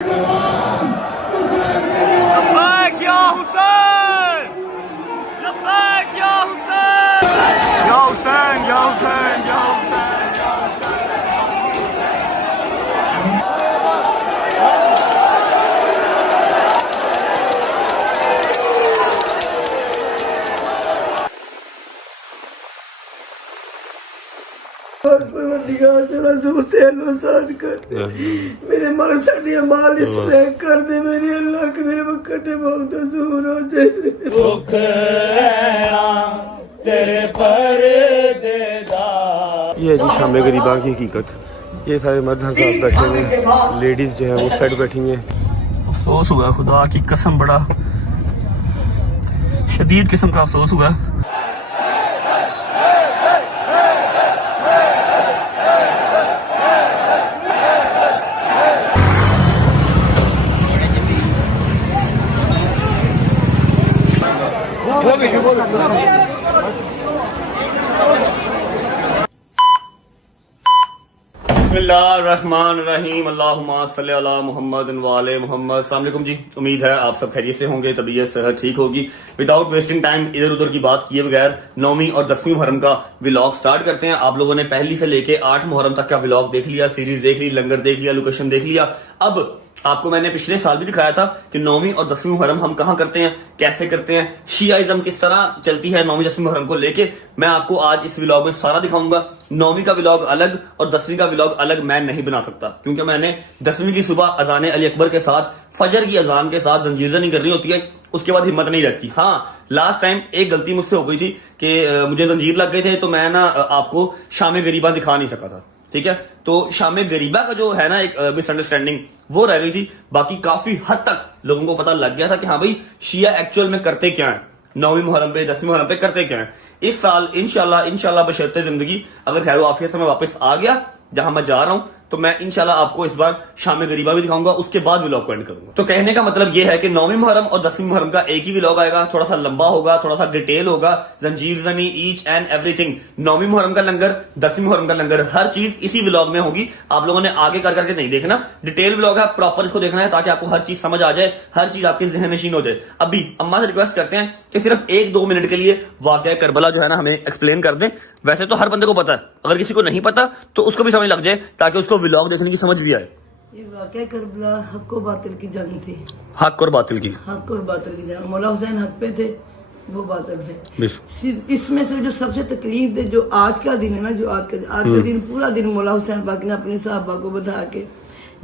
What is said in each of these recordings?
लब्बैक या हुसैन, लब्बैक या हुसैन, या हुसैन, या हुसैन, या हुसैन। मेरे मर सड़िया माल इसमें कर दे मेरी अल्लाह के मेरे वक्त बहुत दूर हो जाए तेरे पर ये जी शाम गरीबा की हकीकत। ये सारे मर्द हर साथ बैठे हुए हैं, लेडीज जो है वो साइड बैठी हैं। अफसोस हुआ, खुदा की कसम बड़ा शदीद किस्म का अफसोस हुआ। बिस्मिल्लाहिर्रहमानिर्रहीम, अल्लाहुम्मा सल्ली अला मुहम्मद वाले मोहम्मद। अस्सलाम वालेकुम जी, उम्मीद है आप सब खैरियत से होंगे, तबीयत सेहत ठीक होगी। विदाउट वेस्टिंग टाइम इधर उधर की बात किए बगैर 9वीं और 10वीं मुहर्रम का व्लॉग स्टार्ट करते हैं। आप लोगों ने पहली से लेके 8 मुहर्रम तक का व्लॉग देख लिया, सीरीज देख ली, लंगर देख लिया, लोकेशन देख लिया। अब आपको मैंने पिछले साल भी दिखाया था कि 9वीं और 10वीं मुहर्रम हम कहां करते हैं, कैसे करते हैं, शियाइज्म किस तरह चलती है 9वीं 10वीं मुहर्रम को लेके। मैं आपको आज इस व्लॉग में सारा दिखाऊंगा। 9वीं का व्लॉग अलग और 10वीं का व्लॉग अलग मैं नहीं बना सकता, क्योंकि मैंने 10वीं की सुबह अजान अली अकबर के साथ, फजर की अजान के साथ जंजीर नहीं करनी होती है, उसके बाद हिम्मत नहीं रहती। हाँ, लास्ट टाइम एक गलती मुझसे हो गई थी कि मुझे जंजीर लग गए थे, तो मैं ना आपको शाम गरीबा दिखा नहीं सका था। ठीक है, तो शाम गरीबा का जो है ना एक मिसअंडरस्टैंडिंग वो रह गई थी। बाकी काफी हद तक लोगों को पता लग गया था कि हाँ भाई शिया एक्चुअल में करते क्या है, 9वीं मुहर्रम पे 10वीं मुहर्रम पे करते क्या है। इस साल इंशाल्लाह बशर्ते जिंदगी अगर खैर आफियत से मैं वापस आ गया जहां मैं जा रहा हूं, तो मैं इंशाल्लाह आपको इस बार शाम गरीबा भी दिखाऊंगा, उसके बाद व्लॉग को एंड करूंगा। तो कहने का मतलब ये है कि 9वीं मुहर्रम और 10वीं मुहर्रम का एक ही व्लॉग आएगा, थोड़ा सा लंबा होगा, थोड़ा सा डिटेल होगा, जंजीर जनी ईच एंड एवरीथिंग। 9वीं मुहर्रम का लंगर, 10वीं मुहर्रम का लंगर, हर चीज इसी व्लॉग में होगी। आप लोगों ने आगे कर करके नहीं देखना, डिटेल व्लॉग है, प्रॉपर इसको देखना है ताकि आपको हर चीज समझ आ जाए, हर चीज आपके ज़हन नशीन हो जाए। अभी अम्मा से रिक्वेस्ट करते हैं कि सिर्फ 1-2 मिनट के लिए वाकया करबला जो है ना हमें एक्सप्लेन कर दें। वैसे तो हर बंदे को पता है, अगर किसी को नहीं पता तो उसको भी समझ लग जाए, ताकि उसको व्लॉग देखने की समझ भी आए। ये वाकया करबला हक और बातिल की जंग थी। हक और बातिल की, हक और बातिल की जंग। मौला हुसैन हक पे थे, वो बातिल थे। सिर्फ इसमें से जो सबसे तकलीफ दे जो आज का दिन है ना, जो आज का दिन पूरा दिन मौला हुसैन पाक ने अपने साहबा को बता के,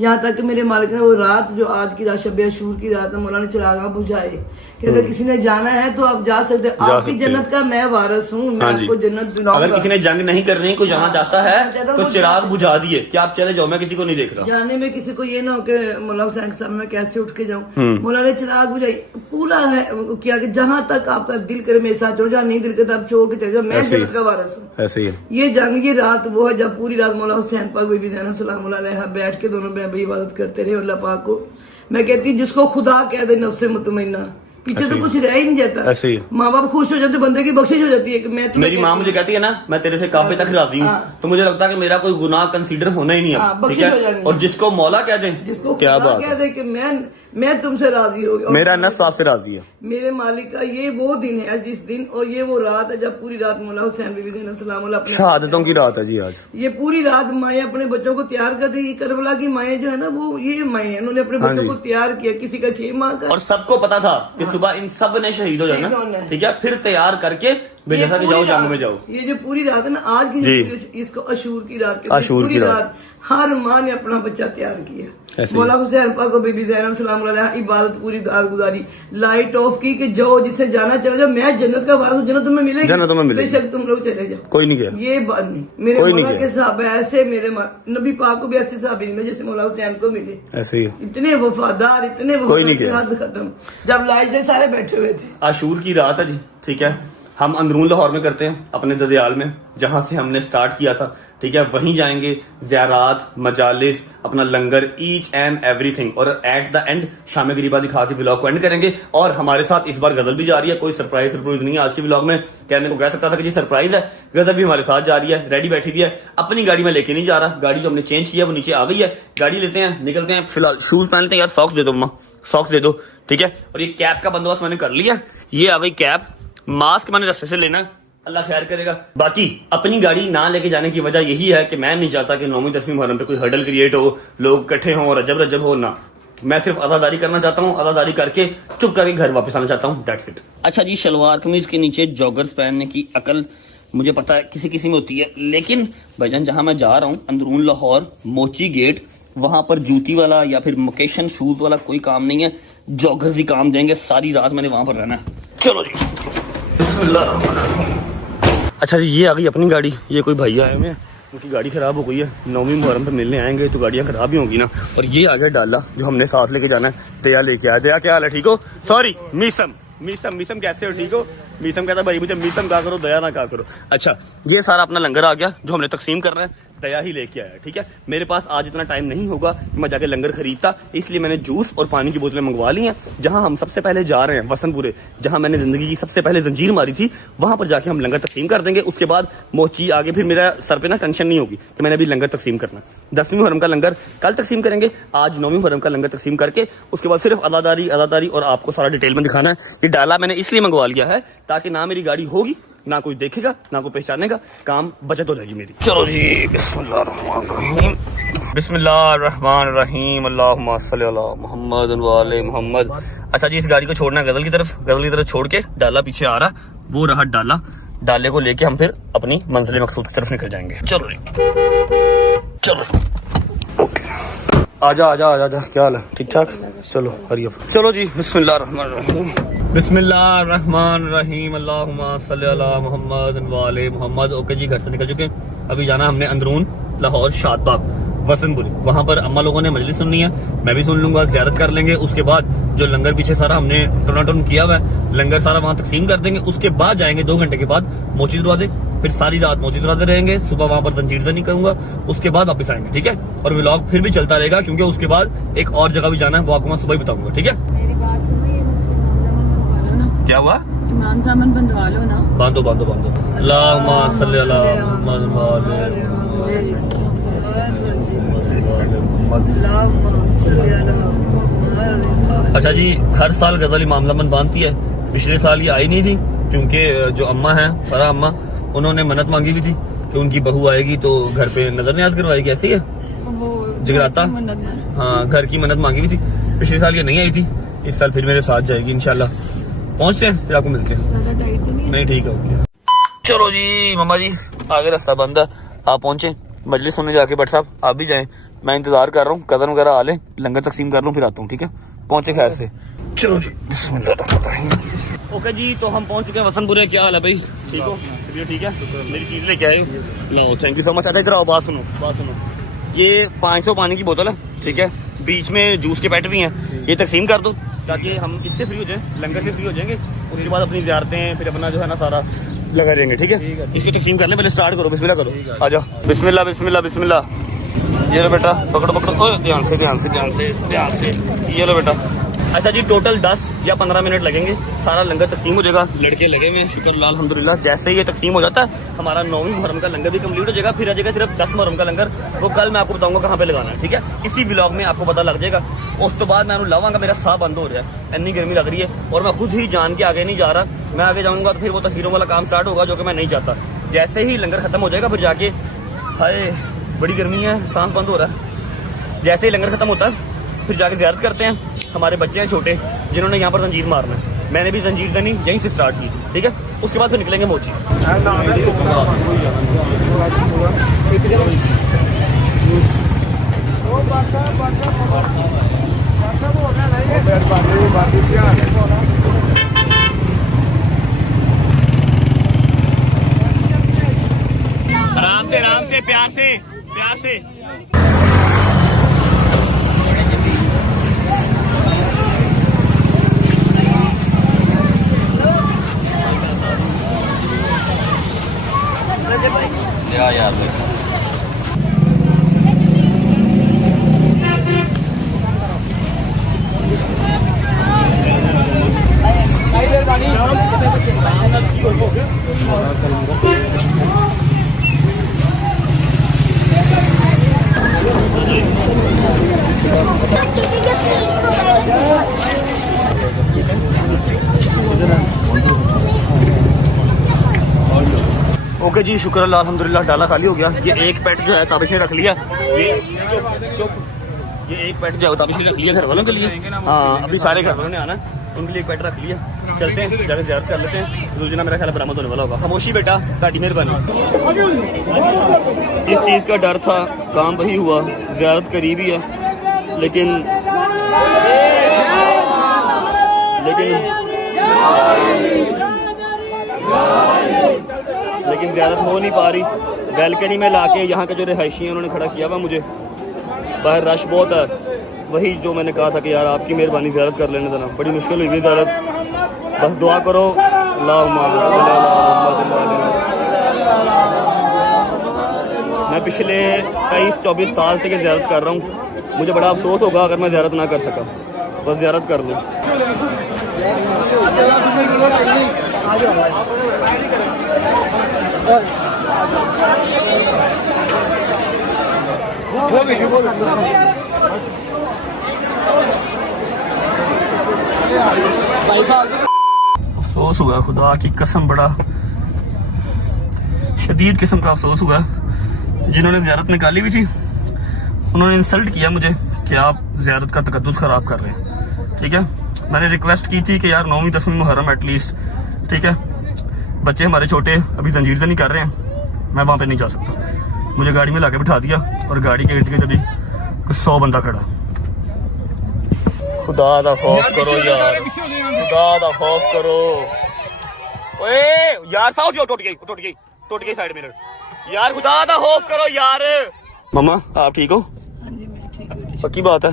यहाँ तक कि मेरे मालिक ने वो रात जो आज की रात शब अशूर की रात में मौला ने चिरागा बुझाए कि अगर किसी ने जाना है तो आप जा सकते हैं, आपकी जन्नत का मैं वारिस हूँ, मैं आपको जन्नत दिलाऊंगा। अगर किसी ने जंग नहीं करनी, कोई जाना चाहता है तो चिराग बुझा दिए कि आप चले जाओ, मैं किसी को नहीं देख रहा। जाने में किसी को ये ना हो कि मौला हुसैन के सामने कैसे उठ के जाऊं। मौला ने चिराग बुझाई, पूरा है किया कि जहां तक आपका दिल करे मेरे साथ चलो, जहाँ नहीं दिल करता आप छोड़ के चले जाओ, मैं जन्नत का वारिस हूँ। ऐसे ही ये जंग, ये रात वो है जब पूरी रात मौला हुसैन पाक बीबी ज़ैनब सलाम अलैहा बैठ के दोनों बहन इबादत करते रहे अल्लाह पाक को। मैं कहती जिसको खुदा कह दे नफ्से मुतमइन्ना, पीछे तो कुछ रह ही नहीं जाता। ऐसे ही माँ बाप खुश हो जाते, बंदे की बख्शिश हो जाती है कि मैं मेरी माँ मुझे कहती है ना मैं तेरे से काबे तक राजी हूँ, तो मुझे लगता है कि मेरा कोई गुनाह कंसीडर होना ही नहीं है, ठीक है। और जिसको मौला कह दे, जिसको क्या बात कह दे कि मैं तुमसे राजी हो गया, मेरा नफ्स आपसे राजी है, मेरे मालिक का ये वो दिन है जिस दिन, और ये वो रात है जब पूरी रात मौला हुसैन बीबी ज़ैनब सलाम अलैहा शहादतों की रात है जी आज। ये पूरी रात माएँ अपने बच्चों को तैयार करती है। करबला की माएँ जो है ना, वो ये माएँ उन्होंने अपने बच्चों को तैयार किया, किसी का 6 माह का, और सबको पता था कि सुबह इन सब ने शहीद हो जाना, ठीक है, फिर तैयार करके भेजा था कि जाओ जंग में जाओ। ये जो पूरी रात है ना आज की, इसको अशूर की रात कहते हैं। पूरी रात हर माँ ने अपना बच्चा तैयार किया। मौला हुसैन पाक को बीबी ज़ैनब सलाम अलैहा इबादत पूरी रात गुजारी, लाइट ऑफ की कि जाओ जिसे जाना चले जाओ, मैं जन्नत का वारिस हूं, जन्नत तुम्हें मिलेगी, जन्नत तुम्हें मिलेगी, बेशक तुम लोग चले जाओ। कोई नहीं गया, ये बात नहीं। मेरे मौला के साहब ऐसे, मेरे नबी पाक को भी ऐसे साहब नहीं जैसे मौला हुसैन को मिले, ऐसे ही इतने वफादार, इतने वफादार। खत्म जब लाइट से सारे बैठे हुए थे। आशूर की रात है जी, ठीक है। हम अंदरून लाहौर में करते हैं, अपने ददियाल में, जहां से हमने स्टार्ट किया था ठीक है, वहीं जाएंगे, ज़ियारात, मजालिस, अपना लंगर, ईच एंड एवरीथिंग, और एट द एंड शाम गरीबा दिखा के व्लॉग को एंड करेंगे। और हमारे साथ इस बार गजल भी जा रही है, कोई सरप्राइज नहीं है आज के व्लॉग में। कहने को कह सकता था कि जी सरप्राइज है, गजल भी हमारे साथ जा रही है, रेडी बैठी हुई है। अपनी गाड़ी में लेके नहीं जा रहा, गाड़ी जो हमने चेंज किया वो नीचे आ गई है, गाड़ी लेते हैं, निकलते हैं। फिलहाल शूज पहनते हैं, यार सॉक्स दे दो अम्मा, सॉक्स दे दो, ठीक है। और ये कैप का बंदोबस्त मैंने कर लिया, ये आ गई कैप। मास्क मैंने रस्ते से लेना, अल्लाह खैर करेगा। बाकी अपनी गाड़ी ना लेके जाने की वजह यही है कि मैं नहीं चाहता कि 9वीं 10वीं मुहर्रम पे कोई हर्डल क्रिएट हो, लोग इकट्ठे हों, रजब हो ना। मैं सिर्फ अदादारी करना चाहता हूँ, अदादारी करके चुप करके घर वापस आना चाहता हूँ, दैट्स इट। अच्छा जी, शलवार कमीज के नीचे जॉगर्स पहनने की अकल मुझे पता है किसी किसी में होती है, लेकिन भाईजान जहां मैं जा रहा हूँ अंदरून लाहौर मोची गेट, वहां पर जूती वाला या फिर मोकेशन शूज वाला कोई काम नहीं है, जॉगर्स ही काम देंगे। सारी रात मैंने वहां पर रहना है। चलो जी, बिस्मिल्लाह। अच्छा जी, ये आ गई अपनी गाड़ी, ये कोई भैया आए हुए हैं, उनकी गाड़ी खराब हो गई है, 9वीं मुहर्रम पे मिलने आएंगे तो गाड़ियां खराब ही होंगी ना। और ये आ गया डाला जो हमने साथ लेके जाना है, दया लेके आया। दया क्या हाल है, ठीक हो? सॉरी मीसम कैसे हो, ठीक हो? मीसम कहता भाई मुझे मीसम कहा करो, दया ना कहा करो। अच्छा, ये सारा अपना लंगर आ गया जो हमने तकसीम करना है, दया ही लेके आया, ठीक है। मेरे पास आज इतना टाइम नहीं होगा कि मैं जाके लंगर खरीदता, इसलिए मैंने जूस और पानी की बोतलें मंगवा ली हैं। जहां हम सबसे पहले जा रहे हैं वसनपुरे, जहां मैंने जिंदगी की सबसे पहले जंजीर मारी थी, वहां पर जाके हम लंगर तकसीम कर देंगे। उसके बाद मोची आगे, फिर मेरा सर पे ना टेंशन नहीं होगी कि मैंने अभी लंगर तकसीम करना। 10वीं मुहर्रम का लंगर कल तकसीम करेंगे, आज 9वीं मुहर्रम का लंगर तकसीम करके उसके बाद सिर्फ अदादारी और आपको सारा डिटेल में दिखाना है। ये डाला मैंने इसलिए मंगवा लिया है ताकि ना मेरी गाड़ी होगी, ना कोई देखेगा, ना कोई पहचानेगा, काम बचत हो जाएगी मेरी। चलो जी, बिस्मिल्लाहिर्रहमानिर्रहीम, अल्लाहुम्मा सल्ली अला मुहम्मद व आले मुहम्मद। अच्छा जी, इस गाड़ी को छोड़ना है गजल की तरफ छोड़ के, डाला पीछे आ रहा, वो रहा डाला, डाले को लेके हम फिर अपनी मंजिल मकसूद की तरफ निकल जाएंगे। चलो जी, चलो ओके, आजा, क्या हाल है, ठीक ठाक? चलो हरियम, चलो जी, बिस्मिल्लाहिर्रहमानिर्रहीम, अल्लाहुम्मा सल्ली अला मुहम्मद व आले मुहम्मद। ओके जी, घर से निकल चुके, अभी जाना हमने अंदरून लाहौर शादबाग वसनपुरी, वहां पर अम्मा लोगों ने मजलिस सुननी है, मैं भी सुन लूंगा, ज़ियारत कर लेंगे। उसके बाद जो लंगर पीछे सारा हमने टोनाटोन किया हुआ है, लंगर सारा वहां तकसीम कर देंगे। उसके बाद जाएंगे 2 घंटे के बाद मोची दरवाजे, फिर सारी रात मोची दरवाजे रहेंगे, सुबह वहां पर जंजीरजनी करूंगा, उसके बाद वापस आएंगे, ठीक है। और व्लॉग फिर भी चलता रहेगा क्योंकि उसके बाद एक और जगह भी जाना है, वो आपको मैं सुबह ही बताऊंगा, ठीक है। मेरी बात सुनो, ये मुझसे इमाम सामान बनवा लो ना। क्या हुआ? इमाम सामान बनवा लो ना। बांधो अल्लाहुम्मा सल्ली अला मुहम्मद व आले अच्छा जी, हर साल गजल इमाम ज़मान बांधती है। पिछले साल ये आई नहीं थी क्योंकि जो अम्मा है, फरा अम्मा, उन्होंने मन्नत मांगी भी थी कि उनकी बहू आएगी तो घर पे नजर न्याज करवाएगी, ऐसी है जगराता, हाँ, घर की मन्नत मांगी भी थी। पिछले साल ये नहीं आई थी, इस साल फिर मेरे साथ जाएगी इंशाल्लाह। पहुंचते हैं फिर आपको मिलते हैं। नहीं, ठीक है, ओके। चलो जी मम्मा जी, आगे रास्ता बंद है, आप पहुंचे मजलिस सुनने जाके। बट साहब आप भी जाएं, मैं इंतजार कर रहा हूँ, कदम वगैरह आ ले, लंगर तकसीम कर लूँ, फिर आता हूँ, ठीक है। पहुंचे खैर से। चलो जी, बिस्मिल्लाह। ओके जी, तो हम पहुंच चुके हैं वसनपुरे। क्या हाल है भाई, ठीक हो? ठीक है, मेरी चीज लेके आए हो, लो, थैंक यू सो मच। अच्छा इधर आओ, बात सुनो, ये 500 पानी की बोतल है, ठीक है, बीच में जूस के पैकेट भी हैं, ये तकसीम कर दो ताकि हम इससे फ्री हो जाएं, लंगर से फ्री हो जाएंगे। उसके बाद अपनी ज़ियारतें, फिर अपना जो है ना सारा लगा रहेंगे, ठीक है। इसकी तकसीम कर लें, पहले स्टार्ट करो, बिस्मिल्लाह करो, आ जाओ, बिस्मिल्लाह। ये लो बेटा, पकड़ो, ध्यान से, ये लो बेटा। अच्छा जी, टोटल 10 या 15 मिनट लगेंगे, सारा लंगर तकसीम हो जाएगा। लड़के लगे हुए हैं, शुक्र अल्हम्दुलिल्लाह। जैसे ही ये तकसीम हो जाता है, हमारा 9वीं मुहर्रम का लंगर भी कंप्लीट हो जाएगा। फिर आ जाएगा सिर्फ 10 मुहर्रम का लंगर, वो कल मैं आपको बताऊंगा कहाँ पे लगाना है, ठीक है। इसी ब्लॉग में आपको पता लग जाएगा। उस तो बाद मैं लावांगा, मेरा साह बंद हो रहा है, इतनी गर्मी लग रही है, और मैं खुद ही जान के आगे नहीं जा रहा। मैं आगे जाऊंगा तो फिर वो तस्वीरों वाला काम स्टार्ट होगा, जो कि मैं नहीं चाहता। जैसे ही लंगर खत्म हो जाएगा, फिर जाके, हाय बड़ी गर्मी है, सांस बंद हो रहा है। जैसे ही लंगर खत्म होता है, फिर जाके ज़ियारत करते हैं। हमारे बच्चे हैं छोटे, जिन्होंने यहाँ पर जंजीर मारना है, मैंने भी जंजीर दनी यहीं से स्टार्ट की थी, ठीक है। उसके बाद फिर निकलेंगे मोची। आराम से, प्यार से। यार ओके जी, शुक्र अल्लाह, अल्हम्दुलिल्लाह डाला खाली हो गया। ये एक पेट जो है ताबिश ने रख लिया, ये एक पेट जो है ताबिश ने रख लिया घर वालों के लिए। हाँ, अभी सारे घर वालों ने आना, उनके लिए एक पेट रख लिया। चलते हैं, जाकर ज़ियारत कर लेते हैं। दुलजना मेरा ख्याल बरामद होने वाला होगा। खामोशी बेटा, काटी मेहरबानी। इस चीज़ का डर था, काम वही हुआ। ज़ियारत करीब ही है, लेकिन ज़ियारत हो नहीं पा रही। बैल्कनी में लाके यहाँ के जो रिहायशी हैं उन्होंने खड़ा किया हुआ मुझे। बाहर रश बहुत है, वही जो मैंने कहा था कि यार आपकी मेहरबानी ज़ियारत कर लेने देना। बड़ी मुश्किल हुई ज़ियारत, बस दुआ करो। मैं पिछले 23-24 साल से ज़ियारत कर रहा हूँ। मुझे बड़ा अफसोस होगा अगर मैं ज़ियारत ना कर सका। बस ज़ियारत कर लूँ। अफसोस हुआ, खुदा की कसम, बड़ा शदीद किस्म का अफसोस हुआ। जिन्होंने ज़ियारत निकाली हुई थी उन्होंने इंसल्ट किया मुझे कि आप ज़ियारत का तकद्दुस ख़राब कर रहे हैं। ठीक है, मैंने रिक्वेस्ट की थी कि यार 9वीं 10वीं मुहर्रम एटलीस्ट, ठीक है, बच्चे हमारे छोटे अभी जंजीर से नहीं कर रहे हैं, मैं वहाँ पे नहीं जा सकता। मुझे गाड़ी में लाके बिठा दिया और गाड़ी के इर्द गिर्द अभी कुछ 100 बंदा खड़ा। खुदा दा खौफ करो यार, खुदा दा खौफ करो। ओए यार, साउथ टूट गई साइड मिरर यार, खुदा दा खौफ करो यार। मम्मा आप ठीक हो? हाँ जी, मैं ठीक हूँ। पक्की बात है?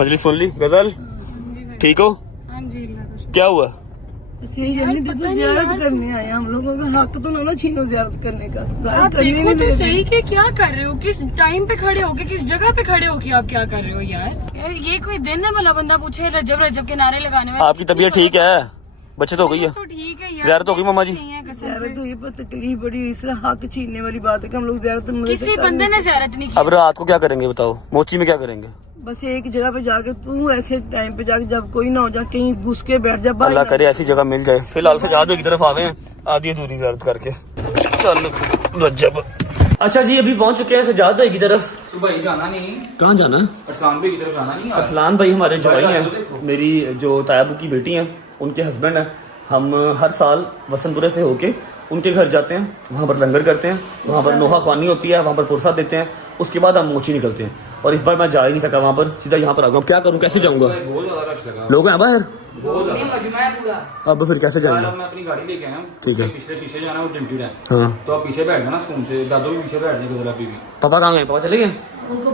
मजलिस सुन ली? गजल ठीक हो? हाँ जी, क्या हुआ? ज़ियारत करने आए, हम लोगों का हक तो ना छीनो ज़ियारत करने का। आप देखो तो सही कि क्या कर रहे हो, किस टाइम पे खड़े होके, किस जगह पे खड़े होके आप क्या कर रहे हो यार। ये कोई दिन है भला बंदा पूछे रजब रजब के नारे लगाने में। आपकी तबीयत ठीक है? बचत हो गई है? तो ठीक है यार, ज़ियारत हो गई मम्मा जी? ज़ियारत हुई पर तकलीफ बड़ी, इस तरह हक छीनने वाली बात है कि हम लोग ज़ियारत किसी बंदे ने ज़ियारत नहीं की। अब रात को क्या करेंगे बताओ? मोची में क्या करेंगे? बस एक जगह पे जाके, तू ऐसे टाइम पे जाके जब कोई ना हो जाए, कहीं घुस के बैठ जा। अल्लाह करे ऐसी जगह मिल जाए। फिलहाल सजाद की तरफ आ गए हैं, आधी अधूरी ज़ियारत करके। चल रजब। अच्छा जी, अभी पहुंच चुके हैं सजाद भाई की तरफ। तो भाई जाना नहीं, कहाँ जाना है? असलान भाई की तरफ जाना नहीं। असलान भाई हमारे जवाई हैं, मेरी जो तायाबू की बेटी हैं उनके हस्बैंड हैं। हम हर साल वसंतपुरे से होके उनके घर जाते हैं, वहाँ पर लंगर करते हैं, वहाँ पर नोहा ख्वानी होती है, वहाँ पर पुरसा देते हैं, उसके बाद हम मोची निकलते हैं। और इस बार मैं जा ही नहीं सका वहाँ पर, सीधा यहाँ पर आ गया। क्या करूँ, कैसे जाऊँगा? बहुत ज्यादा रश लगा, लोग हैं बाहर, बहुत ज्यादा। अब फिर कैसे जाएंगे? मैं अपनी गाड़ी लेके आया हूँ, ठीक है। पिछले शीशे जाना वो टिंटेड है, हाँ, तो आप पीछे बैठ जाना सुकून से। दादू भी पीछे बैठ जाएगा, अभी भी। पापा कहाँ गए? पापा चले गए?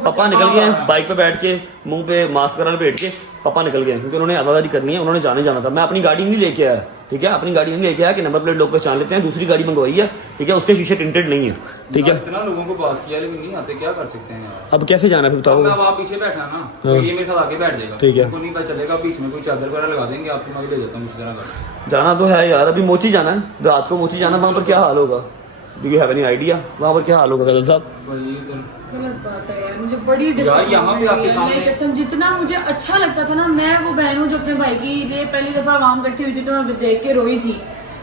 पापा निकल गए हैं बाइक पे बैठ के, मुंह पे मास्क वगैरह बैठ के पापा निकल गए, क्योंकि उन्होंने आज़ादी करनी है, उन्होंने जाना था। मैं अपनी गाड़ी नहीं लेके आया, ठीक है, अपनी गाड़ी नहीं लेके आया कि नंबर प्लेट लोग पहचान लेते हैं। दूसरी गाड़ी मंगवाई है, ठीक है, उसके शीशे टिंटेड नहीं है, ठीक है। इतना लोगों को पास किया लेकिन नहीं आते, क्या कर सकते हैं यार। अब कैसे जाना है फिर बताओ? अब आप पीछे बैठा ना, तो ये मेरे साथ आगे बैठ जाएगा, ठीक है। उनको नहीं पता चलेगा, बीच में कोई चादर वगैरह लगा देंगे, आपको मैं भी ले जाता हूँ उसी तरह कर। जाना तो है यार, अभी मोची जाना है, रात को मोची जाना। वहाँ पर क्या हाल होगा? Do you have any idea वहाँ पर क्या हाल होगा गजल साहब? गलत बात है यार, मुझे बड़ी यहाँ भी आपके सामने कसम, जितना मुझे अच्छा लगता था ना, मैं वो बहन हूँ जो अपने भाई की लिए पहली दफा आवाम इकट्ठी हुई थी तो मैं देख के रोई थी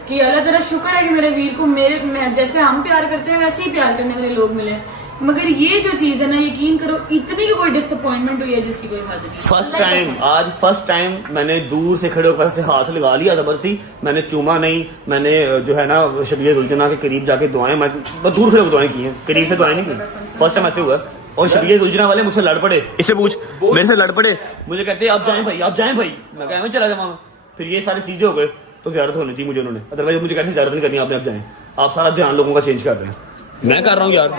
कि अल्लाह तेरा शुक्र है कि मेरे वीर को मैं जैसे हम प्यार करते हैं वैसे ही प्यार करने वाले लोग मिले। मगर ये जो चीज है ना, यकीन करो इतनी की कोई डिसअपॉइंटमेंट हुई है जिसकी कोई हद नहीं। फर्स्ट टाइम मैंने दूर से खड़े होकर से हाथ लगा लिया जबरदस्ती, मैंने चूमा नहीं, मैंने जो है ना शबीर दुलजना के करीब जाके दुआएं, मैं दूर खड़े होकर दुआएं की हैं, करीब से दुआएं नहीं की। फर्स्ट टाइम ऐसे हुआ। और शबीर दुलजना वाले मुझसे लड़ पड़े, इससे पूछ, मेरे से लड़ पड़े, मुझे कहते आप जाएं भाई, आप जाएं भाई, मैं कहा मैं चला जाऊंगा। फिर ये सारे चीजें हो गए तो ज़ियारत होनी थी मुझे, उन्होंने, अदरवाइज मुझे कैसे ज़ियारत नहीं करनी, आपने आप जाएं। आप सारा ध्यान लोगों का चेंज कर रहे हैं, मैं कर रहा हूँ यार।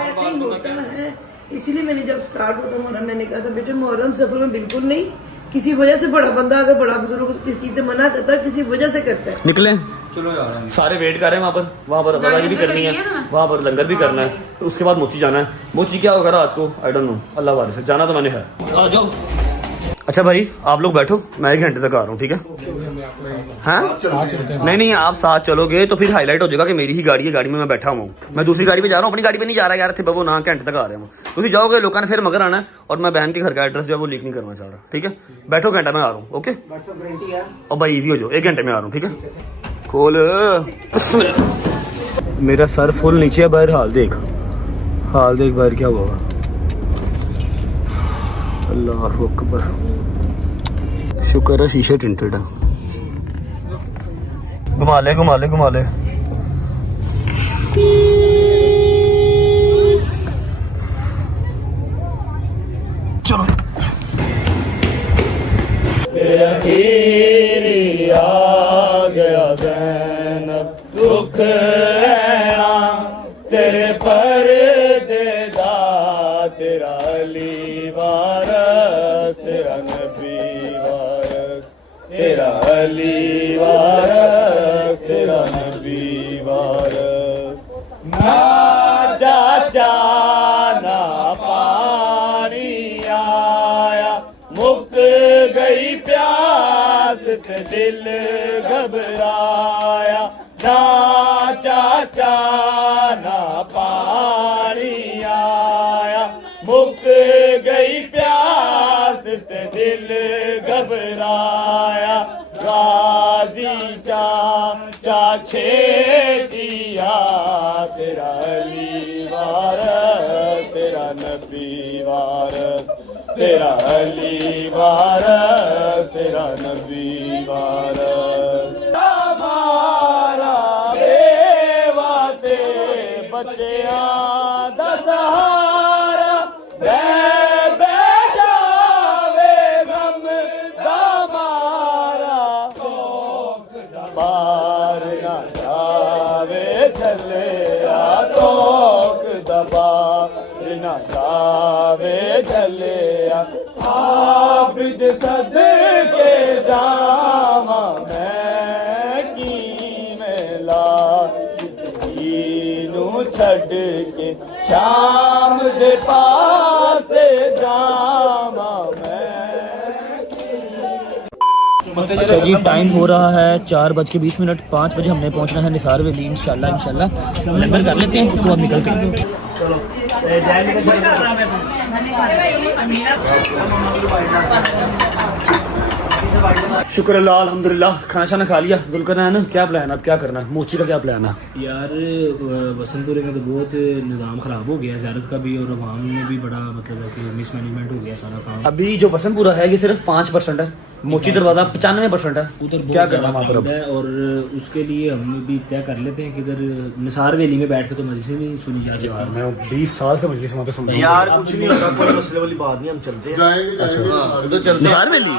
इसीलिए मैंने जब स्टार्ट होता मुहर्रम, मैंने कहा था बेटे मुहर्रम सफर में बिल्कुल नहीं, किसी वजह से बड़ा बंदा अगर बड़ा बुजुर्ग किस चीज से मना करता है, किसी वजह से करता है। निकले चलो यार, सारे वेट कर रहे हैं वहाँ पर अदालत भी करनी है, वहाँ पर लंगर भी करना है, तो उसके बाद मोची जाना है। मोची क्या होगा रात को, आई डोंट नो, अल्लाह वाले से जाना तो मैंने है। आ जाओ। अच्छा भाई आप लोग बैठो, मैं 1 घंटे तक आ रहा हूँ, ठीक है? हाँ नहीं आप साथ चलोगे तो फिर हाईलाइट हो जाएगा कि मेरी ही गाड़ी है, गाड़ी में मैं बैठा हुआ हूँ। मैं दूसरी गाड़ी में जा रहा हूँ, अपनी गाड़ी में नहीं जा रहा यार, थे बबो ना, घंटे तक आ रहे हैं। तुम जाओगे लोगों ने फिर मगर आना है, और मैं बहन के घर का एड्रेस जो है वो लीक नहीं करना चाह रहा, ठीक है? बैठो, घंटा में आ रहा हूँ, ओके? और भाई इजी हो जाओ, 1 घंटे में आ रहा हूँ, ठीक है? खोल मेरा सर फुल नीचे है, बाहर हाल देख बाहर क्या हुआ। अल्लाह अकबर, शुक्र है शीशे टिंटेड है। घुमा ले चलो। आ गया ज़ैनब दुख रहना तेरे पर्दे दा, तेरा अली वारस, तेरा नबी वारस, तेरा अली वारस, तेरा नबी वारस। ना चाचा ना पानी आया, मुक गई प्यास ते दिल घबराया। ना चाचा ना पानी आया, मुक गई प्यास ते दिल घबराया। गाजी चाचा छेतिया, तेरा अली वारस, तेरा नबी वारस, तेरा अली वारस, तेरा नबी वारस। हमारा बेवा ते बच्चियां दा सहारा, बे जावे गम दा मारा। बार ना जावे चलिया तोक दबार ना जावे चलिया। आबिद सदके जावा मैं की मेला, नू छड़ के शाम दे पासे जावा मैं। अच्छा जी, टाइम हो रहा है 4:20। 5 बजे हमने पहुंचना है निसार वैली इंशाल्लाह। लंगर कर लेते हैं, उसके बाद निकलते हैं। शुक्र अल्लाह अल्हम्दुलिल्लाह। खाना शाना खा लिया। जुल्करनैन क्या प्लान है, अब क्या करना है? मोची का क्या प्लान है? यार वसंतपुरे में तो बहुत निज़ाम ख़राब हो गया है, ज़्यारत का भी और अवाम में भी बड़ा मतलब है कि मिसमैनेजमेंट हो गया सारा काम। अभी जो वसंतपुरा है ये सिर्फ 5% है, मोची दरवाजा 95% है। उधर क्या करना वहाँ पर अब? है और उसके लिए हम भी तय कर लेते हैं कि इधर निसार वैली में बैठ के तो मजलिस नहीं सुनी जा सकती। मैं 20 साल से मजलिस वहाँ पे सुन रहा हूँ। यार कुछ नहीं होगा, कोई मसले वाली बात नहीं, हम चलते हैं। उधर चलते हैं। निसार वैली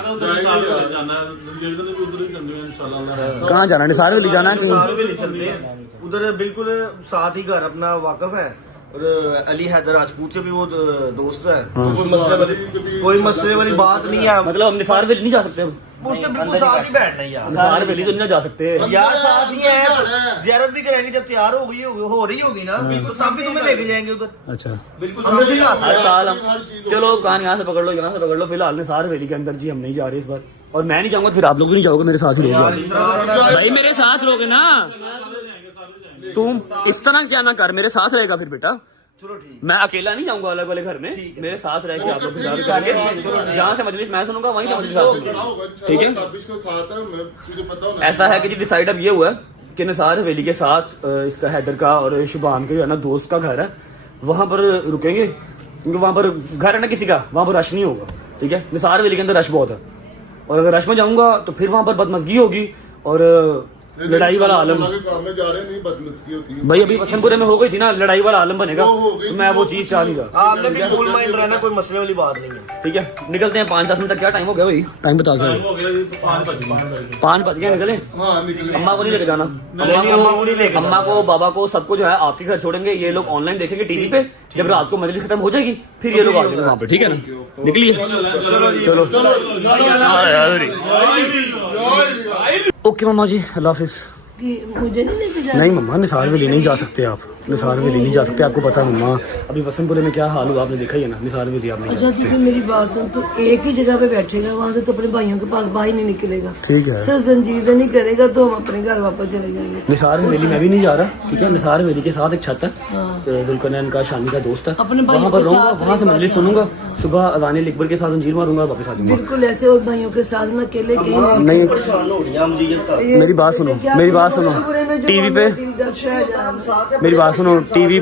कहाँ जाना है? निसार वैली जाना है कि सारे भी नहीं चलते हैं। उधर बिल्कुल साथ ही घर अपना वाकफ है और अली हैदर राजपूत के भी वो दोस्त है। तो कोई मसले वाली बात नहीं है। मतलब हम निसार वैली नहीं जा सकते अब? उसके बिल्कुल साथ ही बैठना है यार। निसार वैली तो नहीं जा सकते यार, साथ ही है, जियारत भी करेंगे जब तैयार हो रही होगी ना, बिल्कुल तब भी तुम्हें लेके जाएंगे उधर। अच्छा, बिल्कुल हम नहीं जा हर सकते। साल हम चलो कान यहाँ से पकड़ लो, यहाँ से पकड़ लो। फिलहाल निसार वैली के अंदर जी हम नहीं जा रहे इस बार, और मैं नहीं जाऊंगा, फिर आप लोग भी नहीं जाओगे, मेरे साथ ही यार रहोगे। इस तरह करना- भाई मेरे साथ रहोगे ना तुम, इस तरह क्या ना कर, मेरे साथ रहेगा फिर बेटा। चलो ठीक। मैं अकेला नहीं जाऊंगा अलग वाले घर में, मेरे साथ रह के आप लोग गुजारिश करेंगे। जहाँ से मजलिस मैं सुनूंगा वहीं से मजलिस आप सुनिए, ठीक है? ऐसा है कि जी डिसाइड अब ये हुआ है कि निसार हवेली के साथ इसका हैदर का और शुभान के जो है ना दोस्त का घर है, वहां पर रुकेंगे, क्योंकि वहां पर घर है ना किसी का, वहां पर रश नहीं होगा, ठीक है? निसार हवेली के अंदर रश बहुत है, और अगर रश में जाऊंगा तो फिर वहां पर बदमजगी होगी और लड़ाई वाला आलम। भाई अभी वसंतपुरे में हो गई थी ना लड़ाई वाला आलम बनेगा, तो मैं वो चीज चाह नहीं रहा। आपने भी कूल माइंड रहना, कोई मसले वाली बात नहीं है। ठीक है, निकलते हैं। 5-10 मिनट तक क्या टाइम हो गया भाई? टाइम बता के 5 बज गए, निकले। अम्मा को नहीं लेके जाना, अम्मा को बाबा को सबको जो है आपके घर छोड़ेंगे। ये लोग ऑनलाइन देखेंगे टीवी पे, जब रात को मजलिस खत्म हो जाएगी फिर ये लोग आ जाएंगे वहाँ पे, ठीक है ना? निकलिए, चलो। ओके मम्मा जी, अल्लाह हाफिज। मुझे नहीं लेके जाना। नहीं मम्मा, निसार वैली नहीं जा सकते आप। निसार वैली नहीं जा सकते, आपको पता है मम्मा अभी वसंतपुरे में क्या हाल हुआ आपने देखा ही है ना, निसार वैली आप नहीं जा अच्छा सकते। जी मेरी बात सुन, तो एक ही जगह पे बैठेगा, वहाँ से तो अपने भाइयों के पास बाहर नहीं निकलेगा। ठीक है, सर जंजीर से नहीं करेगा तो हम अपने घर वापस चले जाएंगे। निसार वैली मैं भी नहीं जा रहा, ठीक है। निसार वैली के साथ एक छत है, जुल्करनैन का शानी का दोस्त है, अपने भाइयों वहाँ पर के रहूंगा, साथ वहाँ से मजलिस सुनूंगा, सुबह अजान अकबर के साथ जंजीर मारूंगा, वापस आ जाऊंगा। बिल्कुल ऐसे और भाइयों के साथ ना अकेले कहीं नहीं परेशान हो रही है अमजदीयत का। मेरी बात सुनो, मेरी बात सुनो, टीवी पे मेरी बात सुनो, टीवी